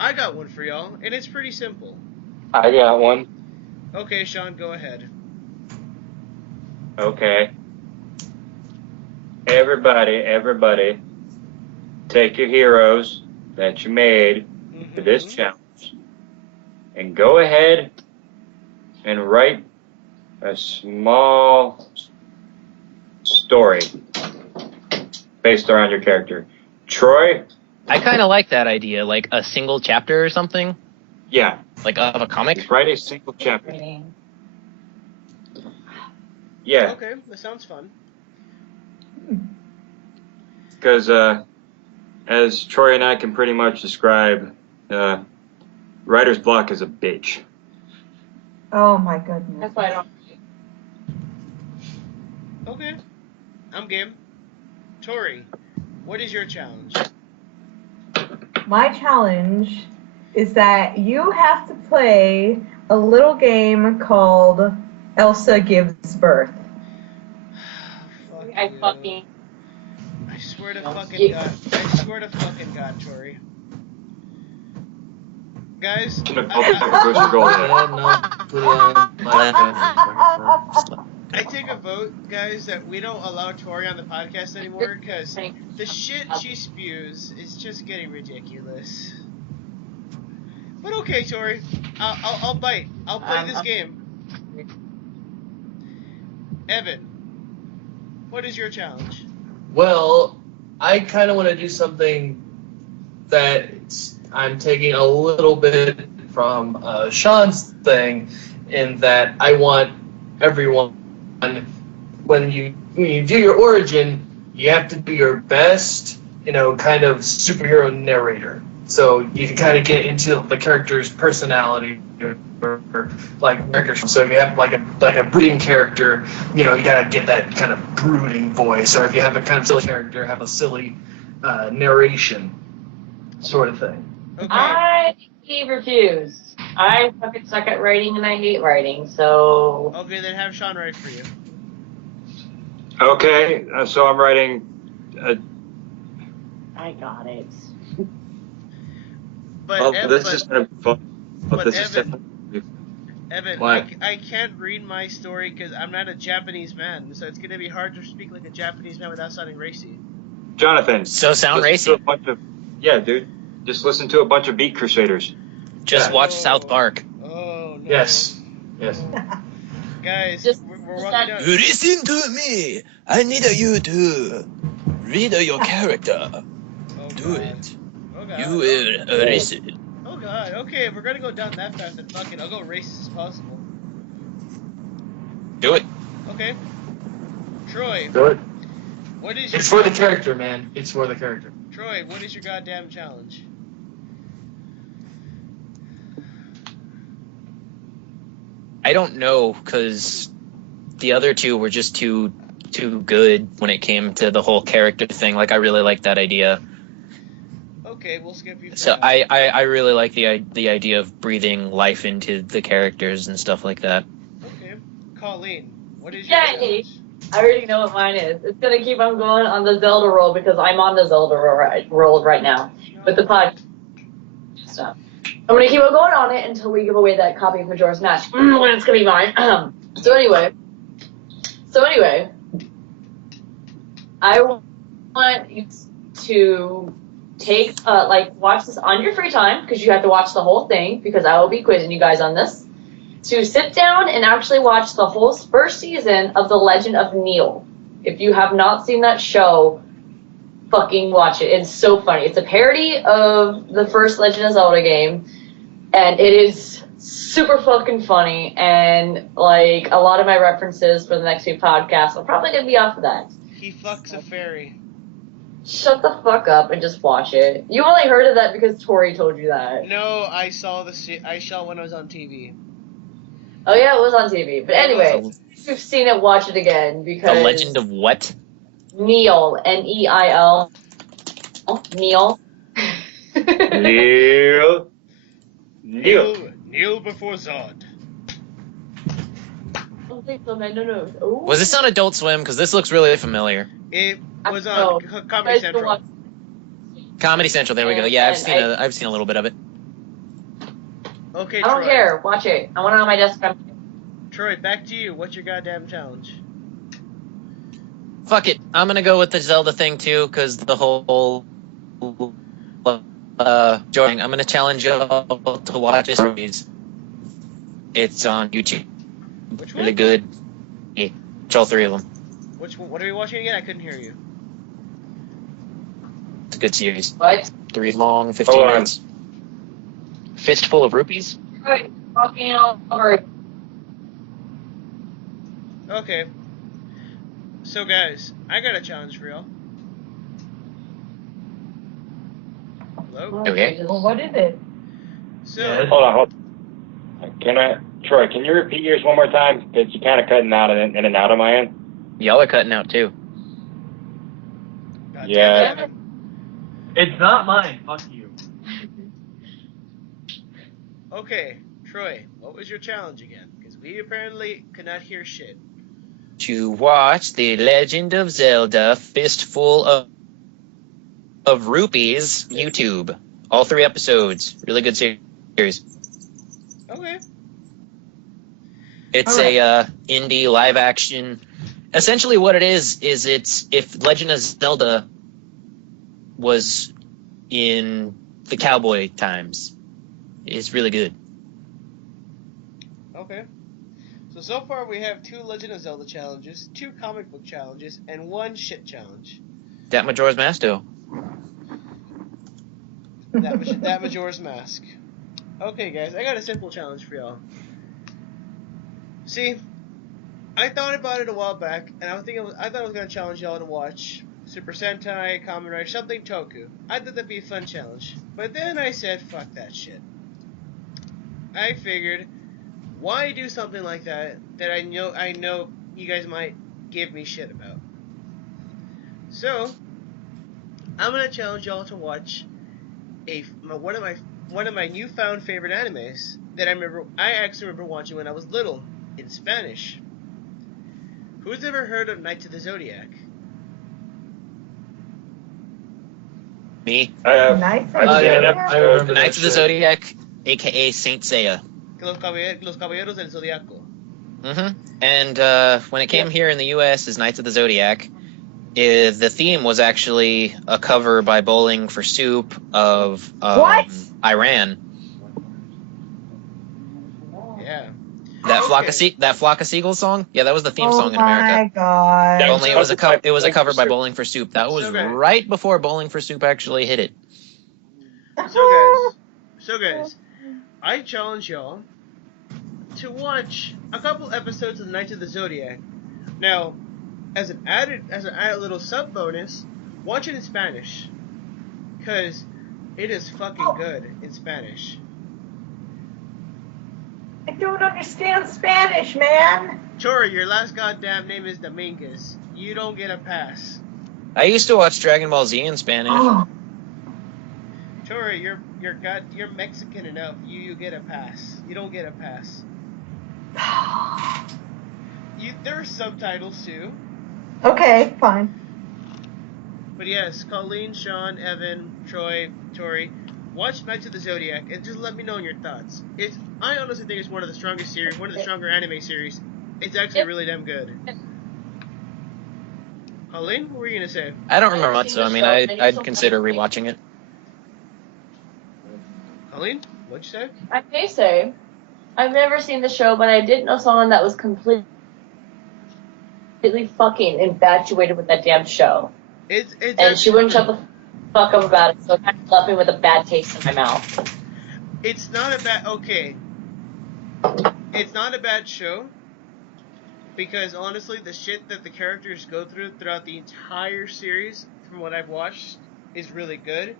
I got one for y'all, and it's pretty simple. I got one. Okay, Sean, go ahead. Okay. Everybody, take your heroes that you made for this challenge and go ahead and write a small story based around your character. Troy? I kind of like that idea, like a single chapter or something, Yeah. like of a comic. Just write a single chapter. Yeah. Okay, that sounds fun. Because as Troy and I can pretty much describe, writer's block is a bitch. Oh my goodness. That's why I don't. Okay. I'm game. Tori, what is your challenge? My challenge is that you have to play a little game called Elsa Gives Birth. Fuck I you. fucking. I swear to No, fucking you- God. I swear to fucking God, Tori. Guys, Booster gold. I take a vote, guys, that we don't allow Tori on the podcast anymore because the shit she spews is just getting ridiculous. But okay, Tori, I'll bite. I'll play this game. Evan, what is your challenge? Well, I kind of want to do something that I'm taking a little bit from Sean's thing, in that I want everyone, when you do your origin, you have to do your best, kind of superhero narrator. So you can kind of get into the character's personality, or like character. So if you have like a brooding character, you gotta get that kind of brooding voice. Or if you have a kind of silly character, have a silly narration, sort of thing. Okay. I refuse. I fucking suck at writing and I hate writing, so. Okay, then have Sean write for you. Okay, so I'm writing. I got it. But Well, Evan, this is gonna be fun. but This is Evan- definitely. Evan, What? I can't read my story because I'm not a Japanese man, so it's gonna be hard to speak like a Japanese man without sounding racy. Jonathan. So sound listen to a racy. bunch of- yeah, dude. Just listen to a bunch of Beat Crusaders. Just Yeah. watch South Park. Oh no. Yes. Guys, Just- we're just walking that- down. Listen to me. I need you to read your character. Oh, Do God. it. Oh god. You will erase it. Oh god. Okay, if we're gonna go down that fast, then fuck it. I'll go racist as possible. Do it. Okay. Troy, Do it. what is your It's for the character, man. It's for the character. Troy, what is your goddamn challenge? I don't know, because the other two were just too good when it came to the whole character thing. Like, I really like that idea. Okay, we'll skip you for So that. I really like the idea of breathing life into the characters and stuff like that. Okay. Colleen, what is your Yay! challenge? I already know what mine is. It's gonna keep on going on the Zelda roll because I'm on the Zelda roll right now. With the pod stuff. I'm gonna keep on going on it until we give away that copy of Majora's Mask. When it's gonna be mine. So anyway, I want you to take watch this on your free time because you have to watch the whole thing because I will be quizzing you guys on this. To sit down and actually watch the whole first season of The Legend of Neil. If you have not seen that show, fucking watch it. It's so funny. It's a parody of the first Legend of Zelda game, and it is super fucking funny, and like a lot of my references for the next few podcasts are probably going to be off of that. He fucks a fairy. Shut the fuck up and just watch it. You only heard of that because Tori told you that. No, I saw when it was on TV. Oh yeah, it was on TV. But anyway, if you've seen it, watch it again because The Legend of what? Neil, Neil. Neil. Neil. Kneel before Zod. Ooh. Was this on Adult Swim? Because this looks really familiar. It was Oh, on Comedy guys, Central. watch- Comedy Central. There we go. Yeah, And I've seen a little bit of it. Okay, I don't Troy. care. Watch it. I want it on my desk. Troy, back to you. What's your goddamn challenge? Fuck it. I'm gonna go with the Zelda thing too, because the whole Jordan. I'm gonna challenge you all to watch this movies. It's on YouTube. Which one? Really good. Yeah, it's all three of them. Which one? What are you watching again? I couldn't hear you. It's a good series. What? 3 long, 15 Hold on. minutes. Fistful of rupees. Right. Fucking over. Okay. So guys, I got a challenge for y'all. Hello? Okay. Well, what is it? So, Yeah. Hold on. Troy, can you repeat yours one more time? Because you're kind of cutting out in and out on my end. Y'all are cutting out too. God Yeah. damn it. It's not mine. Fuck you. Okay, Troy, what was your challenge again? Because we apparently could not hear shit. To watch The Legend of Zelda Fistful of Rupees YouTube. All 3 episodes. Really good series. Okay. It's All right. a indie live action. Essentially, what it is it's if Legend of Zelda was in the cowboy times. It's really good. Okay. So far we have 2 Legend of Zelda challenges, 2 comic book challenges, and 1 shit challenge. That Majora's Mask though. That Majora's Mask. Okay, guys, I got a simple challenge for y'all. See, I thought about it a while back, and I thought I was gonna challenge y'all to watch Super Sentai, Kamen Rider, something Toku. I thought that'd be a fun challenge, but then I said, fuck that shit. I figured, why do something like that I know you guys might give me shit about. So, I'm gonna challenge y'all to watch one of my newfound favorite animes that I actually remember watching when I was little in Spanish. Who's ever heard of Knights of the Zodiac? Me. I have. Knights of I've the seen an Zodiac? I remember episode. Knights of the shit. Zodiac, aka Saint Seiya. Los Caballeros del Zodiaco. And when it came here in the U.S. as Knights of the Zodiac, the theme was actually a cover by Bowling for Soup of What? Iran. Yeah. That Okay. Flock of Seagulls song? Yeah, that was the theme Oh song in America. my god. Yeah. Only it was a cover by Bowling for Soup. That was So, guys. right before Bowling for Soup actually hit it. So guys, I challenge y'all to watch a couple episodes of Knights of the Zodiac. Now, as an added little sub bonus, watch it in Spanish, cause it is fucking good in Spanish. I don't understand Spanish, man. Tori, your last goddamn name is Dominguez. You don't get a pass. I used to watch Dragon Ball Z in Spanish. Oh. Tori, you're Mexican enough. You get a pass. You don't get a pass. There are subtitles too. Okay, fine. But yes, Colleen, Sean, Evan, Troy, Tori, watch Knights of the Zodiac and just let me know your thoughts. I honestly think it's one of the strongest series, one of the stronger anime series. It's actually really damn good. Colleen, what were you gonna say? I don't remember much, so I mean, I'd consider rewatching it. Colleen, what'd you say? I may say, I've never seen the show, but I did know someone that was completely fucking infatuated with that damn show. It's And she wouldn't shut the fuck up about it, so it kind of left me with a bad taste in my mouth. It's not a bad It's not a bad show, because honestly, the shit that the characters go through throughout the entire series, from what I've watched, is really good.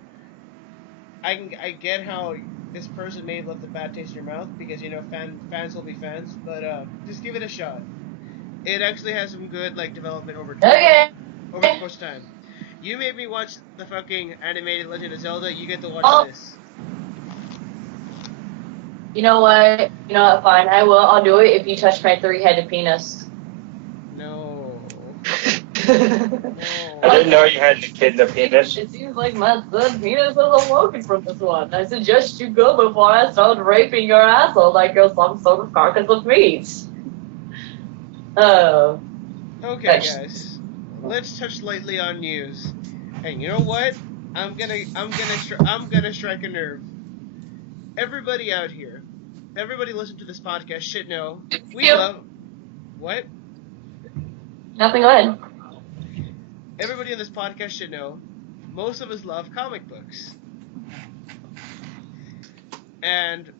I get how this person may have left a bad taste in your mouth, because fans will be fans, but just give it a shot. It actually has some good development over time. Okay. Over the course of time. You made me watch the fucking animated Legend of Zelda. You get to watch this. You know what? Fine. I will. I'll do it if you touch my 3-headed penis. No. I didn't know you had to kid the penis. It seems like my son penis is awoken from this one. I suggest you go before I start raping your asshole like you're some sort of carcass of meat. Oh. Okay, guys. Let's touch lightly on news. And you know what? I'm gonna strike a nerve. Everybody out here, everybody listen to this podcast should know we love. What? Nothing, go ahead. Everybody on this podcast should know most of us love comic books. And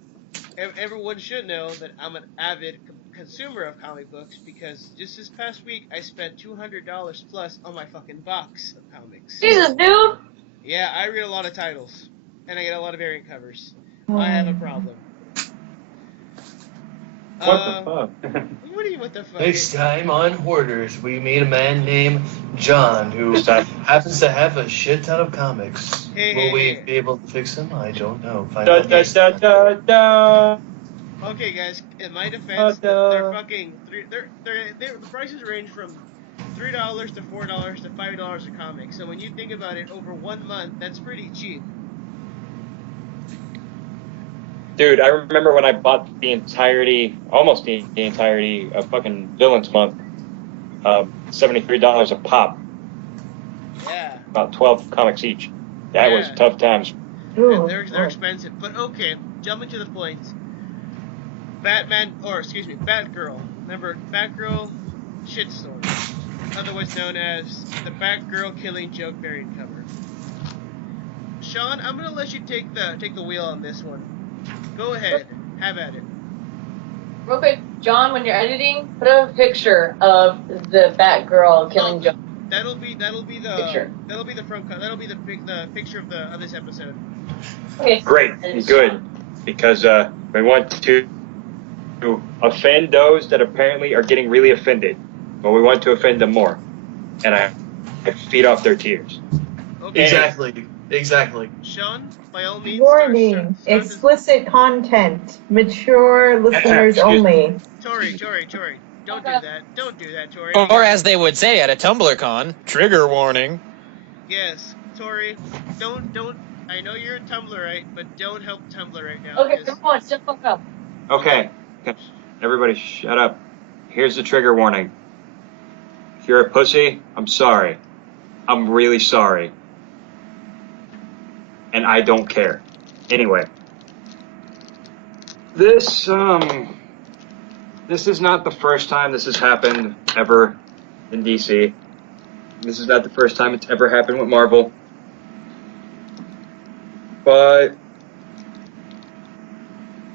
everyone should know that I'm an avid consumer of comic books, because just this past week I spent $200 plus on my fucking box of comics. Jesus, dude! Yeah, I read a lot of titles, and I get a lot of variant covers. I have a problem. What the fuck? What do you? What the fuck? Next time on Hoarders, we meet a man named John who This time. happens to have a shit ton of comics. Hey, Will hey, we hey. be able to fix him? I don't know. Find Da out da next da time. da da. Okay, guys. In my defense, they're fucking. The prices range from $3 to $4 to $5 a comic. So when you think about it, over 1 month, that's pretty cheap. Dude, I remember when I bought almost the entirety of fucking Villains Month, $73 a pop, Yeah. about 12 comics each. That was Yeah. tough times. Ooh, They're expensive. But okay, jumping to the point. Batgirl. Remember, Batgirl shitstorm, otherwise known as the Batgirl killing joke variant cover. Sean, I'm gonna let you take the wheel on this one. Go ahead, have at it. Real quick, John, when you're editing, put a picture of the Batgirl killing Joker. That'll be the Picture. that'll be the front cover. That'll be the picture of this episode. Okay. Great, good, because we want to offend those that apparently are getting really offended, but we want to offend them more, and I feed off their tears. Okay. Exactly. Sean, by all means. warning, start explicit content, mature listeners Excuse- only. Tori, don't do that. Don't do that, Tori. Or as they would say at a TumblrCon, trigger warning. Yes, Tori, don't. I know you're a Tumblrite, but don't help Tumblr right now. Okay, 'cause- come on, shut the fuck up. Okay, everybody shut up. Here's the trigger warning. If you're a pussy, I'm sorry. I'm really sorry. And I don't care. Anyway. This is not the first time this has happened ever in DC. This is not the first time it's ever happened with Marvel. But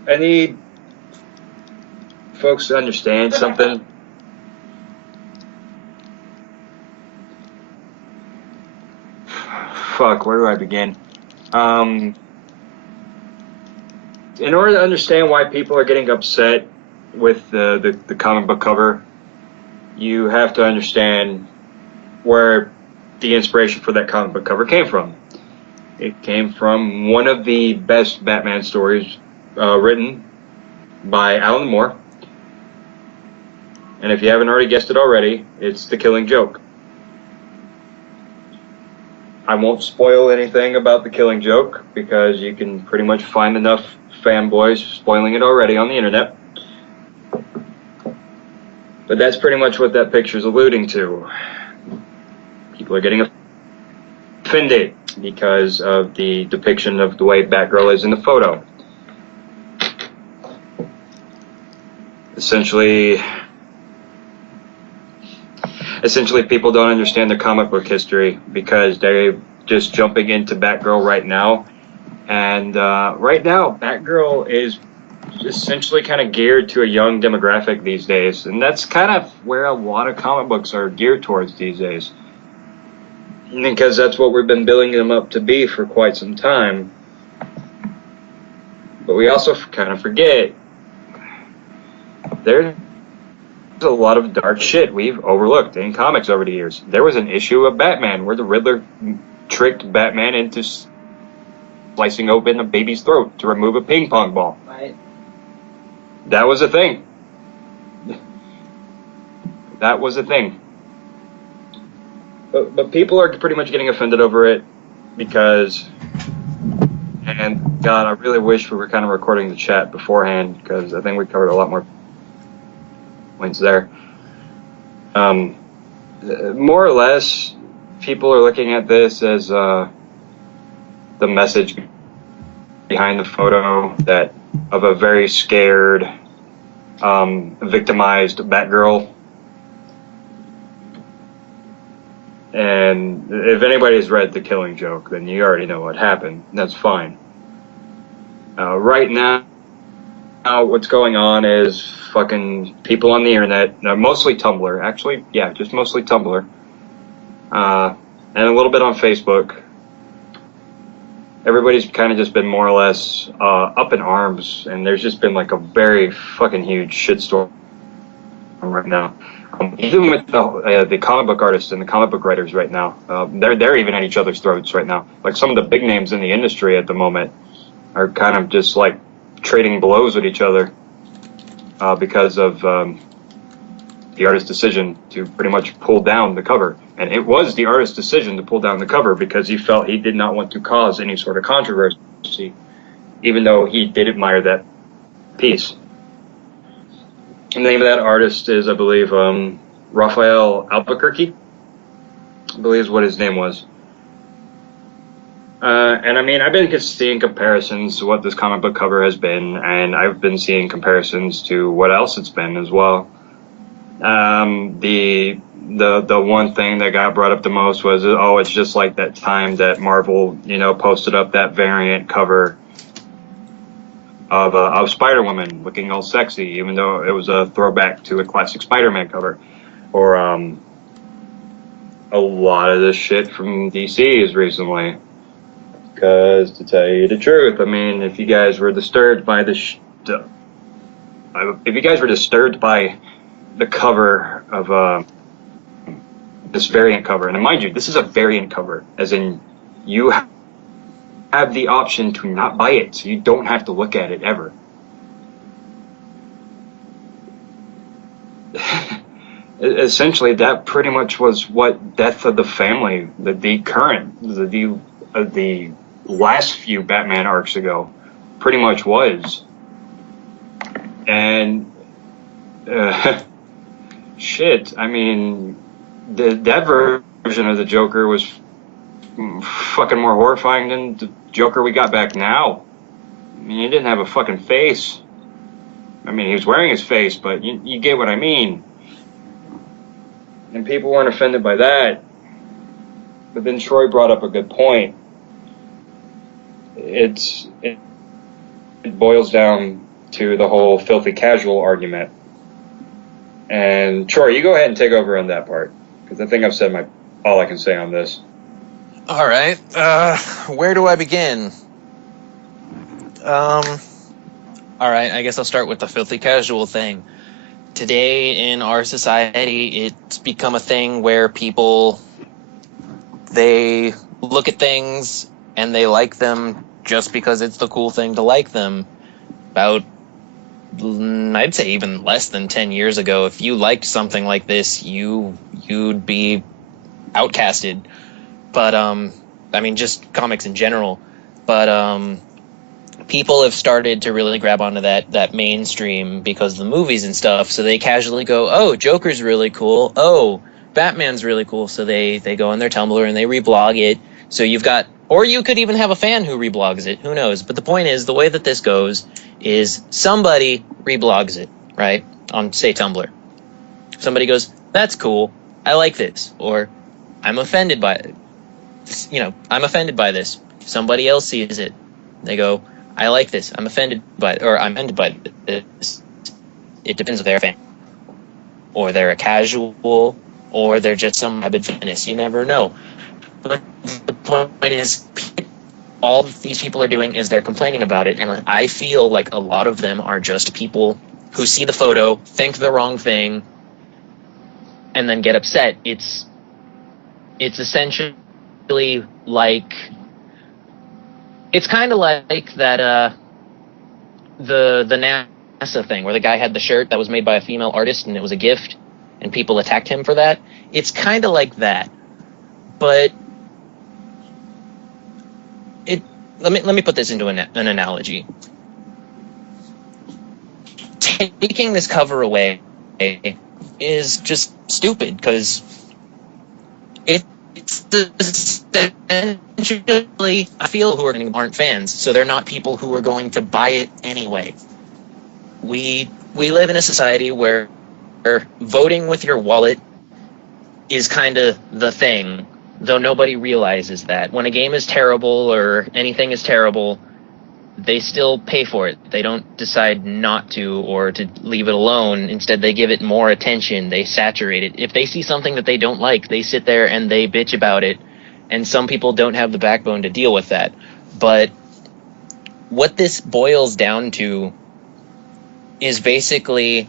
I need folks to understand something. Fuck, where do I begin? In order to understand why people are getting upset with the comic book cover, you have to understand where the inspiration for that comic book cover came from. It came from one of the best Batman stories written by Alan Moore. And if you haven't already guessed it already, it's The Killing Joke. I won't spoil anything about The Killing Joke because you can pretty much find enough fanboys spoiling it already on the internet. But that's pretty much what that picture's alluding to. People are getting offended because of the depiction of the way Batgirl is in the photo. Essentially people don't understand the comic book history because they're just jumping into Batgirl right now. And right now, Batgirl is essentially kind of geared to a young demographic these days. And that's kind of where a lot of comic books are geared towards these days. Because that's what we've been building them up to be for quite some time. But we also kind of forget there's a lot of dark shit we've overlooked in comics over the years. There was an issue of Batman where the Riddler tricked Batman into slicing open a baby's throat to remove a ping pong ball. Right. That was a thing. That was a thing. But people are pretty much getting offended over it because, and God, I really wish we were kind of recording the chat beforehand because I think we covered a lot more points there. More or less, people are looking at this as the message behind the photo that of a very scared, victimized Batgirl. And if anybody's read The Killing Joke, then you already know what happened. That's fine. Right now, what's going on is fucking people on the internet, mostly Tumblr, actually, yeah, just mostly Tumblr, and a little bit on Facebook, everybody's kind of just been more or less up in arms, and there's just been like a very fucking huge shitstorm right now. Even with the comic book artists and the comic book writers right now, they're even at each other's throats right now. Like some of the big names in the industry at the moment are kind of just like trading blows with each other because of the artist's decision to pretty much pull down the cover. And it was the artist's decision to pull down the cover because he felt he did not want to cause any sort of controversy, even though he did admire that piece. And the name of that artist is, I believe, Raphael Albuquerque, I believe is what his name was. And I mean, I've been seeing comparisons to what this comic book cover has been, and I've been seeing comparisons to what else it's been as well. The one thing that got brought up the most was, oh, it's just like that time that Marvel, posted up that variant cover of Spider-Woman looking all sexy, even though it was a throwback to a classic Spider-Man cover. Or a lot of this shit from DC is recently. Because to tell you the truth, I mean, if you guys were disturbed by the cover of this variant cover, and mind you, this is a variant cover, as in you have the option to not buy it, so you don't have to look at it ever. Essentially, that pretty much was what Death of the Family, the last few Batman arcs ago, pretty much was. And shit, I mean, that version of the Joker was fucking more horrifying than the Joker we got back now. I mean, he didn't have a fucking face. I mean, he was wearing his face, but you get what I mean. And people weren't offended by that. But then Troy brought up a good point. It boils down to the whole filthy casual argument. And Troy, you go ahead and take over on that part, because I think I've said all I can say on this. All right. Where do I begin? All right. I guess I'll start with the filthy casual thing. Today in our society, it's become a thing where people, they look at things and they like them just because it's the cool thing to like them. About, I'd say even less than 10 years ago, if you liked something like this, you'd be outcasted. But, I mean, just comics in general. But, people have started to really grab onto that mainstream because of the movies and stuff, so they casually go, oh, Joker's really cool, oh, Batman's really cool, so they go on their Tumblr and they reblog it. So you've got, or you could even have a fan who reblogs it, who knows. But the point is, the way that this goes is somebody reblogs it, right, on, say, Tumblr. Somebody goes, that's cool, I like this, or I'm offended by it. I'm offended by this. Somebody else sees it. They go, I like this. I'm offended by this. It depends if they're a fan, or they're a casual, or they're just some rabid feminist. You never know. But the point is, all these people are doing is they're complaining about it, and I feel like a lot of them are just people who see the photo, think the wrong thing, and then get upset. It's essentially like. It's kind of like that, the NASA thing, where the guy had the shirt that was made by a female artist and it was a gift, and people attacked him for that. It's kind of like that, but let me put this into an analogy. Taking this cover away is just stupid, because it's essentially, I feel who aren't fans, so they're not people who are going to buy it anyway. We live in a society where voting with your wallet is kind of the thing, though nobody realizes that. When a game is terrible or anything is terrible, they still pay for it. They don't decide not to or to leave it alone. Instead, they give it more attention. They saturate it. If they see something that they don't like, they sit there and they bitch about it. And some people don't have the backbone to deal with that. But what this boils down to is basically,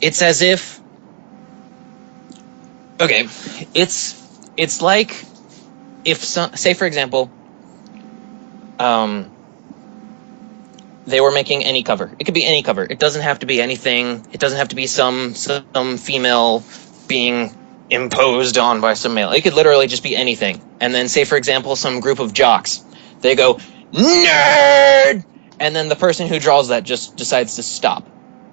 it's as if, okay, it's like if say for example, they were making any cover. It could be any cover. It doesn't have to be anything. It doesn't have to be some female being imposed on by some male. It could literally just be anything. And then say, for example, some group of jocks. They go, nerd! And then the person who draws that just decides to stop.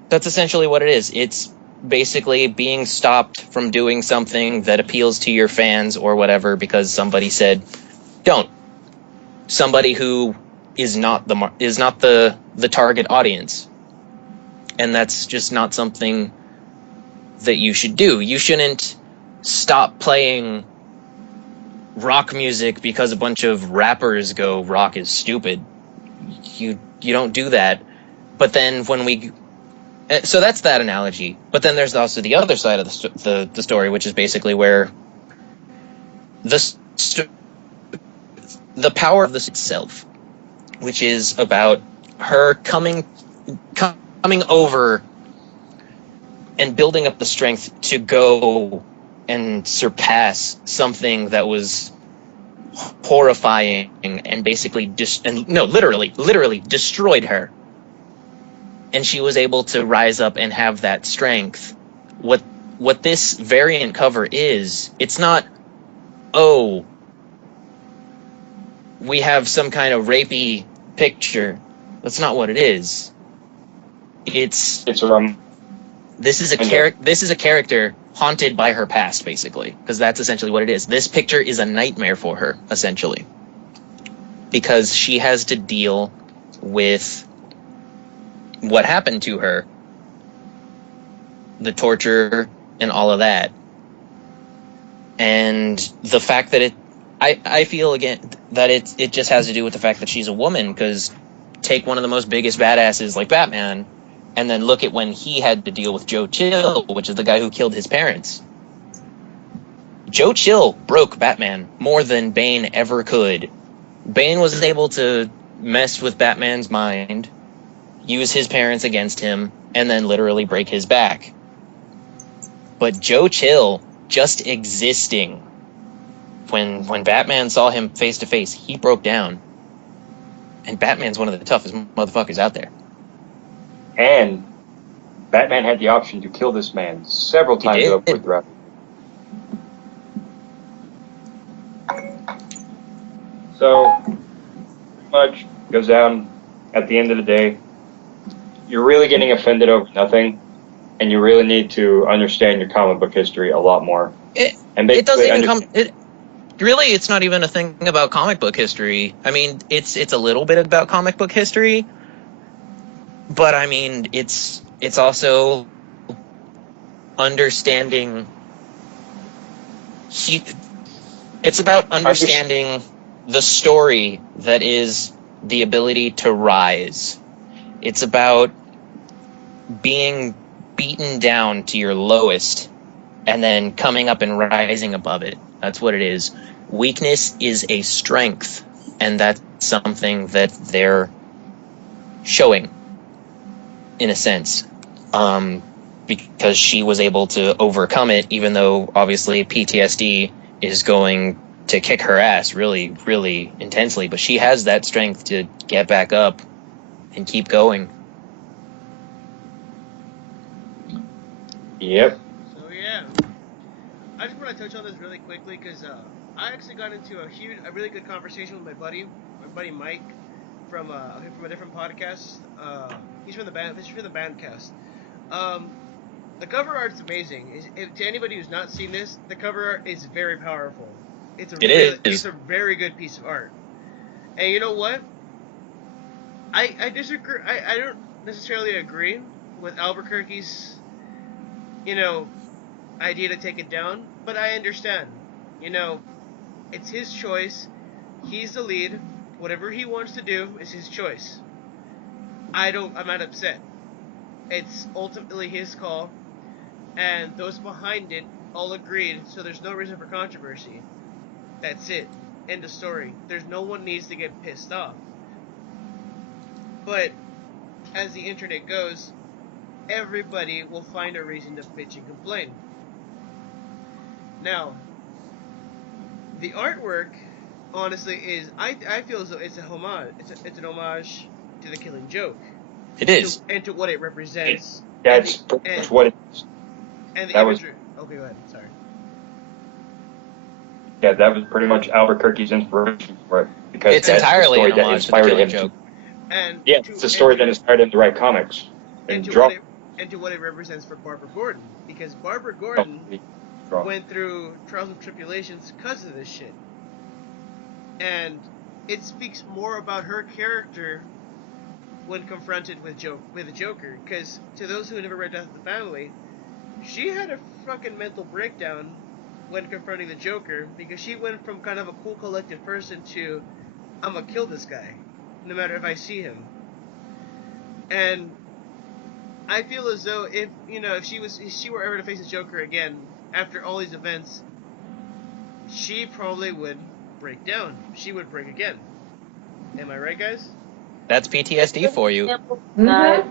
That's essentially what it is. It's basically being stopped from doing something that appeals to your fans or whatever because somebody said, don't. Somebody who is not the target audience. And that's just not something that you should do. You shouldn't stop playing rock music because a bunch of rappers go rock is stupid. You don't do that. But then so that's that analogy. But then there's also the other side of the story, which is basically where the power of this itself, which is about her coming over and building up the strength to go and surpass something that was horrifying and basically literally destroyed her. And she was able to rise up and have that strength. What this variant cover is, it's not, oh, we have some kind of rapey picture. That's not what it is. It's this is a character haunted by her past, basically, because that's essentially what it is. This picture is a nightmare for her, essentially, because she has to deal with what happened to her, the torture and all of that, and the fact that I feel again that it just has to do with the fact that she's a woman, because take one of the most biggest badasses like Batman, and then look at when he had to deal with Joe Chill, which is the guy who killed his parents. Joe Chill broke Batman more than Bane ever could. Bane was able to mess with Batman's mind, use his parents against him, and then literally break his back. But Joe Chill, just existing, when Batman saw him face to face, he broke down. And Batman's one of the toughest motherfuckers out there. And Batman had the option to kill this man several times over throughout. So, pretty much goes down at the end of the day. You're really getting offended over nothing, and you really need to understand your comic book history a lot more. It doesn't even come. Really, it's not even a thing about comic book history. I mean, it's a little bit about comic book history, but I mean, it's also understanding. It's about understanding the story that is the ability to rise. It's about being beaten down to your lowest and then coming up and rising above it. That's what it is. Weakness is a strength, and that's something that they're showing, in a sense, because she was able to overcome it, even though obviously PTSD is going to kick her ass really, really intensely. But she has that strength to get back up and keep going. Yep. So yeah, I just want to touch on this really quickly because I actually got into a really good conversation with my buddy Mike from a different podcast. He's from the Bandcast. The cover art's amazing. To anybody who's not seen this, the cover art is very powerful. It's a very good piece of art. And you know what? I disagree. I don't necessarily agree with Albuquerque's, idea to take it down, but I understand. It's his choice. He's the lead. Whatever he wants to do is his choice. I'm not upset. It's ultimately his call, and those behind it all agreed, so there's no reason for controversy. That's it. End of story. There's no one needs to get pissed off. But as the internet goes, everybody will find a reason to bitch and complain. Now, the artwork, honestly, is I feel as though it's a homage. It's an homage to The Killing Joke. It is. And to what it represents. That's what it is. And the That imagery. Okay, go ahead. Sorry. Yeah, that was pretty much Albuquerque's inspiration for it. Because It's that's the entirely story an that homage to The inspired Killing him Joke. And Yeah, it's the story that inspired him to write comics. and to what it represents for Barbara Gordon, because Barbara Gordon went through trials and tribulations because of this shit, and it speaks more about her character when confronted with the Joker. Because to those who never read Death of the Family, she had a fucking mental breakdown when confronting the Joker, because she went from kind of a cool, collected person to, I'm gonna kill this guy, no matter if I see him. And I feel as though if she were ever to face the Joker again after all these events, she probably would break down. She would break again. Am I right, guys? That's PTSD for you. Mhm.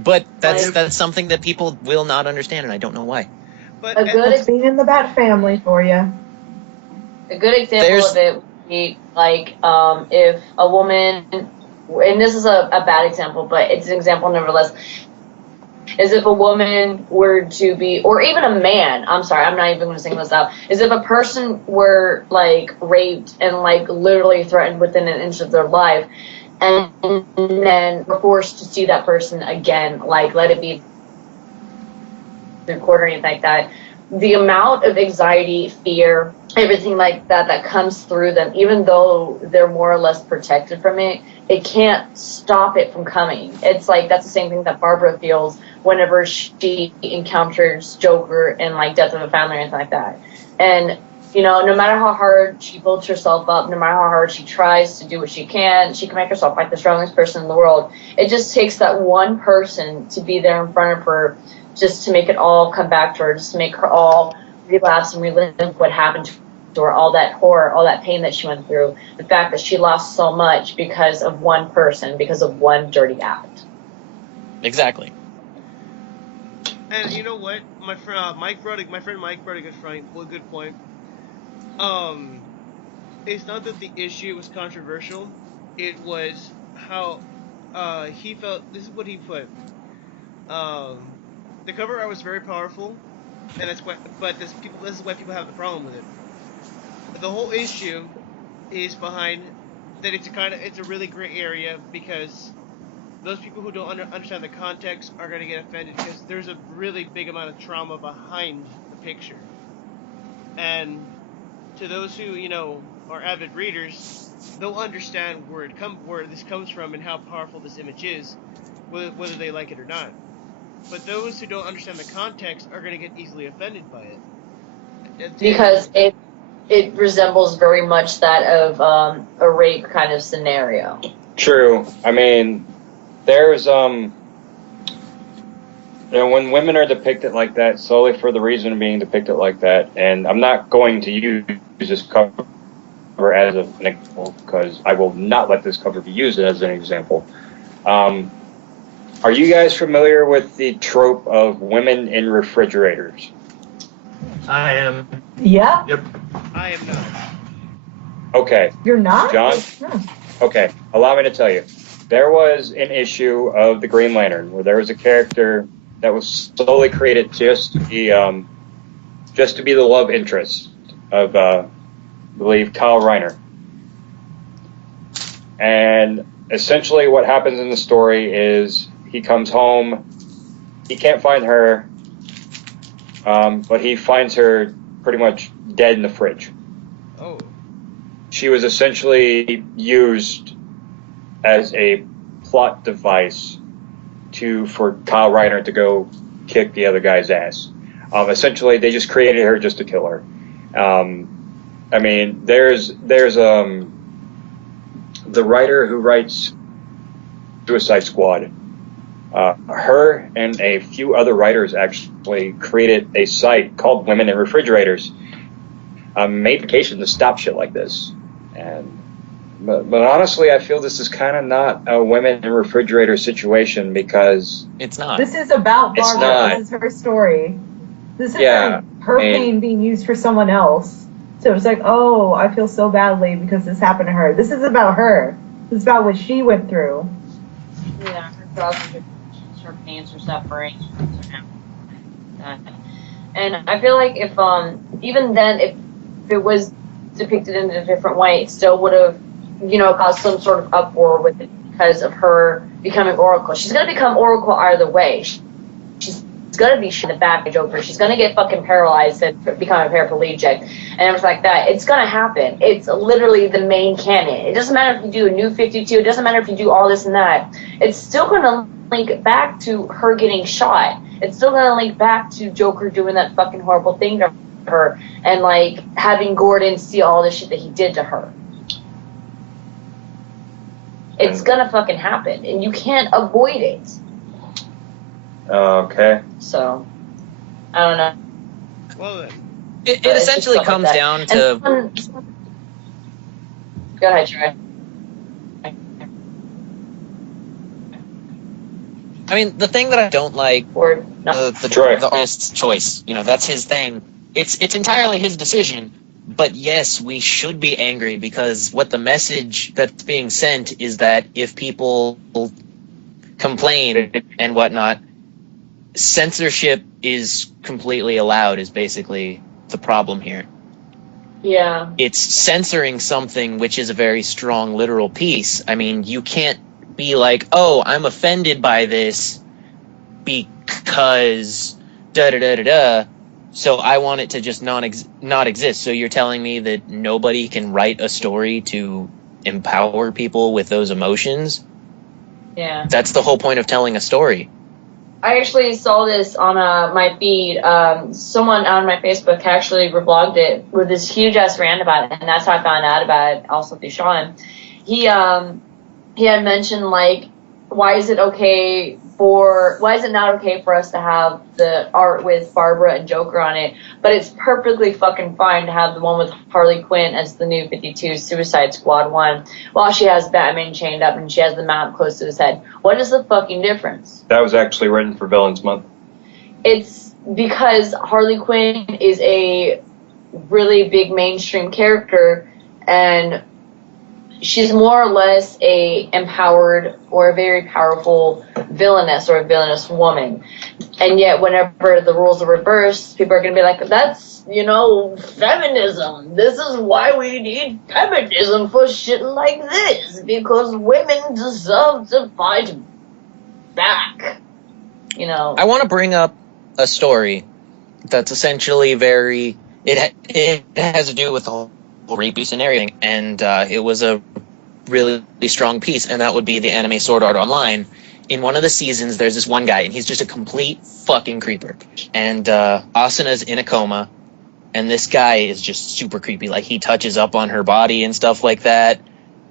But that's something that people will not understand, and I don't know why. But A good Being in the Bat family for you. A good example of it would be like if a woman, and this is a bad example, but it's an example nevertheless, is if a woman were to be, or even a man, I'm sorry, I'm not even going to sing this out, is if a person were like raped and like literally threatened within an inch of their life, and then were forced to see that person again, like let it be record or anything like that, the amount of anxiety, fear, everything like that comes through them, even though they're more or less protected from it, it can't stop it from coming. It's like that's the same thing that Barbara feels whenever she encounters Joker and like Death of a Family or anything like that. And no matter how hard she builds herself up, no matter how hard she tries to do what she can make herself like the strongest person in the world. It just takes that one person to be there in front of her, just to make it all come back to her, just to make her all relapse and relive what happened to her, all that horror, all that pain that she went through, the fact that she lost so much because of one person, because of one dirty act. Exactly. And you know what, my friend Mike brought a good point. It's not that the issue was controversial; it was how he felt. This is what he put. The cover art was very powerful, and that's why. But this is why people have the problem with it. The whole issue is behind that. It's a really gray area, because those people who don't understand the context are going to get offended, because there's a really big amount of trauma behind the picture. And to those who are avid readers, they'll understand where this comes from and how powerful this image is, whether they like it or not. But those who don't understand the context are going to get easily offended by it. Because it resembles very much that of a rape kind of scenario. True. I mean, there's when women are depicted like that solely for the reason of being depicted like that, and I'm not going to use this cover as an example, because I will not let this cover be used as an example. Are you guys familiar with the trope of women in refrigerators? I am. Yeah. Yep. I am not. Okay. You're not? John? No. Okay, allow me to tell you. There was an issue of the Green Lantern where there was a character that was solely created just to be the love interest of, I believe, Kyle Reiner. And essentially what happens in the story is he comes home, he can't find her, but he finds her pretty much dead in the fridge. Oh. She was essentially used as a plot device for Kyle Reiner to go kick the other guy's ass. Essentially, they just created her just to kill her. I mean, there's the writer who writes Suicide Squad. Her and a few other writers actually created a site called Women in Refrigerators. made vacation to stop shit like this. But honestly, I feel this is kind of not a women in refrigerator situation because It's not. This is about It's Barbara. not. This is her story. This isn't Yeah, her and- pain being used for someone else. So it's like, oh, I feel so badly because this happened to her. This is about her. This is about what she went through. Yeah, her drugs, her pains, her suffering. And I feel like if even then if it was depicted in a different way, it still would have, caused some sort of uproar with it because of her becoming Oracle. She's gonna become Oracle either way. She's gonna be the Batgirl Joker. She's gonna get fucking paralyzed and become a paraplegic and everything like that. It's gonna happen. It's literally the main canon. It doesn't matter if you do a New 52. It doesn't matter if you do all this and that. It's still gonna link back to her getting shot. It's still gonna link back to Joker doing that fucking horrible thing to her and like having Gordon see all the shit that he did to her. It's gonna fucking happen, and you can't avoid it. Okay. So, I don't know. Well then. It But it's just essentially stuff like comes that. down And to go ahead, Trey. I mean, the thing that I don't like Or no. the artist's choice. That's his thing. It's entirely his decision. But yes, we should be angry because what the message that's being sent is that if people complain and whatnot, censorship is completely allowed is basically the problem here. Yeah. It's censoring something which is a very strong literal piece. I mean, you can't be like, oh, I'm offended by this because da-da-da-da-da, so I want it to just not exist. So you're telling me that nobody can write a story to empower people with those emotions? Yeah. That's the whole point of telling a story. I actually saw this on my feed. Someone on my Facebook actually reblogged it with this huge ass rant about it, and that's how I found out about it. Also through Sean, he had mentioned like, why is it not okay for us to have the art with Barbara and Joker on it, but it's perfectly fucking fine to have the one with Harley Quinn as the New 52 Suicide Squad one, while she has Batman chained up and she has the map close to his head. What is the fucking difference? That was actually written for Villains Month. It's because Harley Quinn is a really big mainstream character, and she's more or less a empowered or a very powerful villainess or a villainous woman. And yet whenever the roles are reversed, people are going to be like, that's, feminism. This is why we need feminism for shit like this, because women deserve to fight back. I want to bring up a story that's essentially it has to do with the whole rapey scenario thing, and it was a really strong piece, and that would be the anime Sword Art Online. In one of the seasons, there's this one guy, and he's just a complete fucking creeper. And Asuna's in a coma, and this guy is just super creepy. Like, he touches up on her body and stuff like that.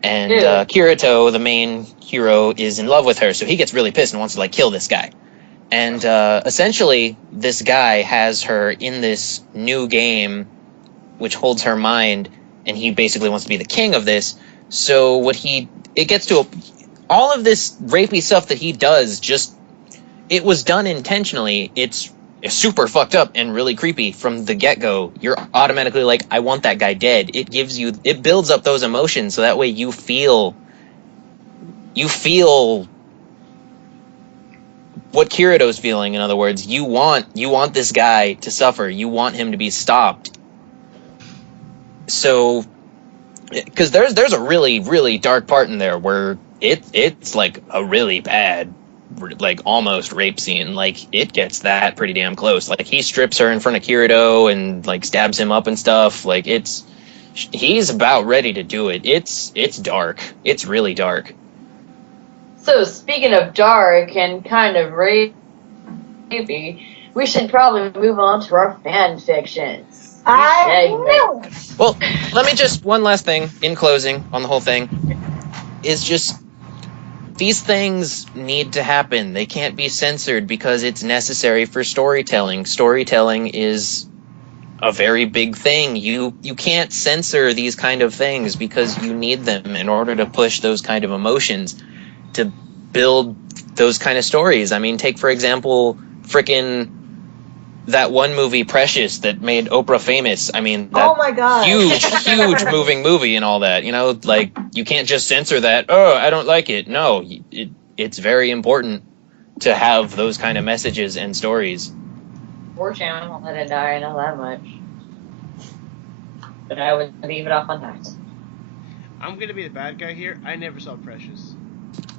And Kirito, the main hero, is in love with her, so he gets really pissed and wants to, kill this guy. And essentially, this guy has her in this new game, which holds her mind, and he basically wants to be the king of this. So it gets to all of this rapey stuff that he does, it was done intentionally. It's super fucked up and really creepy from the get-go. You're automatically like, I want that guy dead. It builds up those emotions, so that way you feel what Kirito's feeling. In other words, you want this guy to suffer. You want him to be stopped. So, because there's a really, really dark part in there where it's like a really bad, like almost rape scene. Like, it gets that pretty damn close. Like, he strips her in front of Kirito and like stabs him up and stuff. Like, he's about ready to do it. It's dark. It's really dark. So speaking of dark and kind of rapey, we should probably move on to our fan fictions. I knew it. Well, let me one last thing in closing on the whole thing is just, these things need to happen. They can't be censored because it's necessary for storytelling. Storytelling is a very big thing. You can't censor these kind of things because you need them in order to push those kind of emotions, to build those kind of stories. I mean, take for example, frickin' that one movie Precious that made Oprah famous. I mean, that Oh my god. huge moving movie and all that. You know, like you can't just censor that. Oh, I don't like it. No, it's very important to have those kind of messages and stories. 4chan won't let it die, I know that much. But I would leave it off on that. I'm gonna be the bad guy here. I never saw Precious.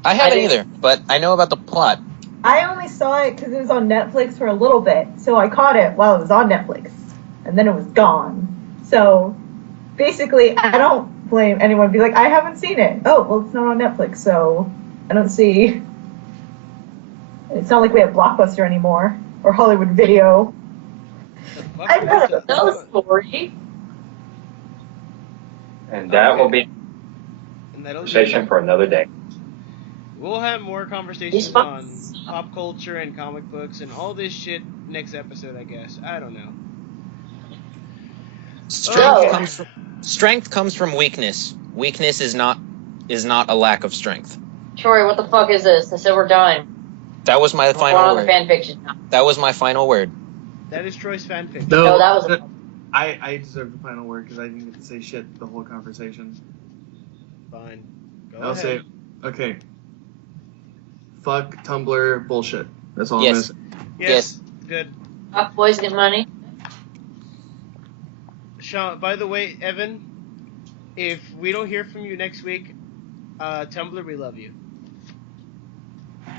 I haven't didn't- either, but I know about the plot. I only saw it because it was on Netflix for a little bit, so I caught it while it was on Netflix, and then it was gone. So basically, I don't blame anyone. Be like, I haven't seen it. Oh, well, it's not on Netflix, so I don't see. It's not like we have Blockbuster anymore or Hollywood Video. I better No story. And that will be And that'll conversation for another day. We'll have more conversations These on fucks. pop culture and comic books and all this shit next episode, I guess. I don't know. Strength comes from weakness. Weakness is not a lack of strength. Troy, what the fuck is this? I said we're done. That was my We're final on the word. fan fiction now. That was my final word. That is Troy's fanfic. No, No, that was I deserve the final word because I didn't get to say shit the whole conversation. Fine. Go I'll ahead. say, okay. Fuck Tumblr bullshit. That's all Yes. I'm gonna say. Yes. Good. Fuck boys get money. Sean, by the way, Evan, if we don't hear from you next week, Tumblr, we love you.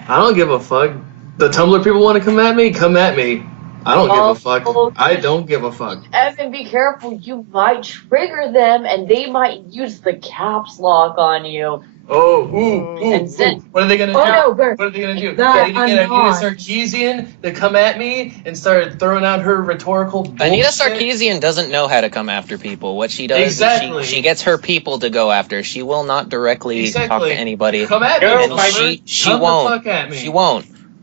I don't give a fuck. The Tumblr people want to come at me? Come at me. I don't give a fuck. I don't give a fuck. Evan, be careful. You might trigger them, and they might use the caps lock on you. Oh, ooh. And then- What are they gonna do? Oh no, Bert. What are they gonna do? That Get I'm Anita not. Sarkeesian to come at me and start throwing out her rhetorical bullshit? Anita Sarkeesian doesn't know how to come after people. What she does Exactly. is she gets her people to go after. She will not directly talk to anybody. Come at me. Go, Tumblr. She Come won't. the fuck at me. She won't.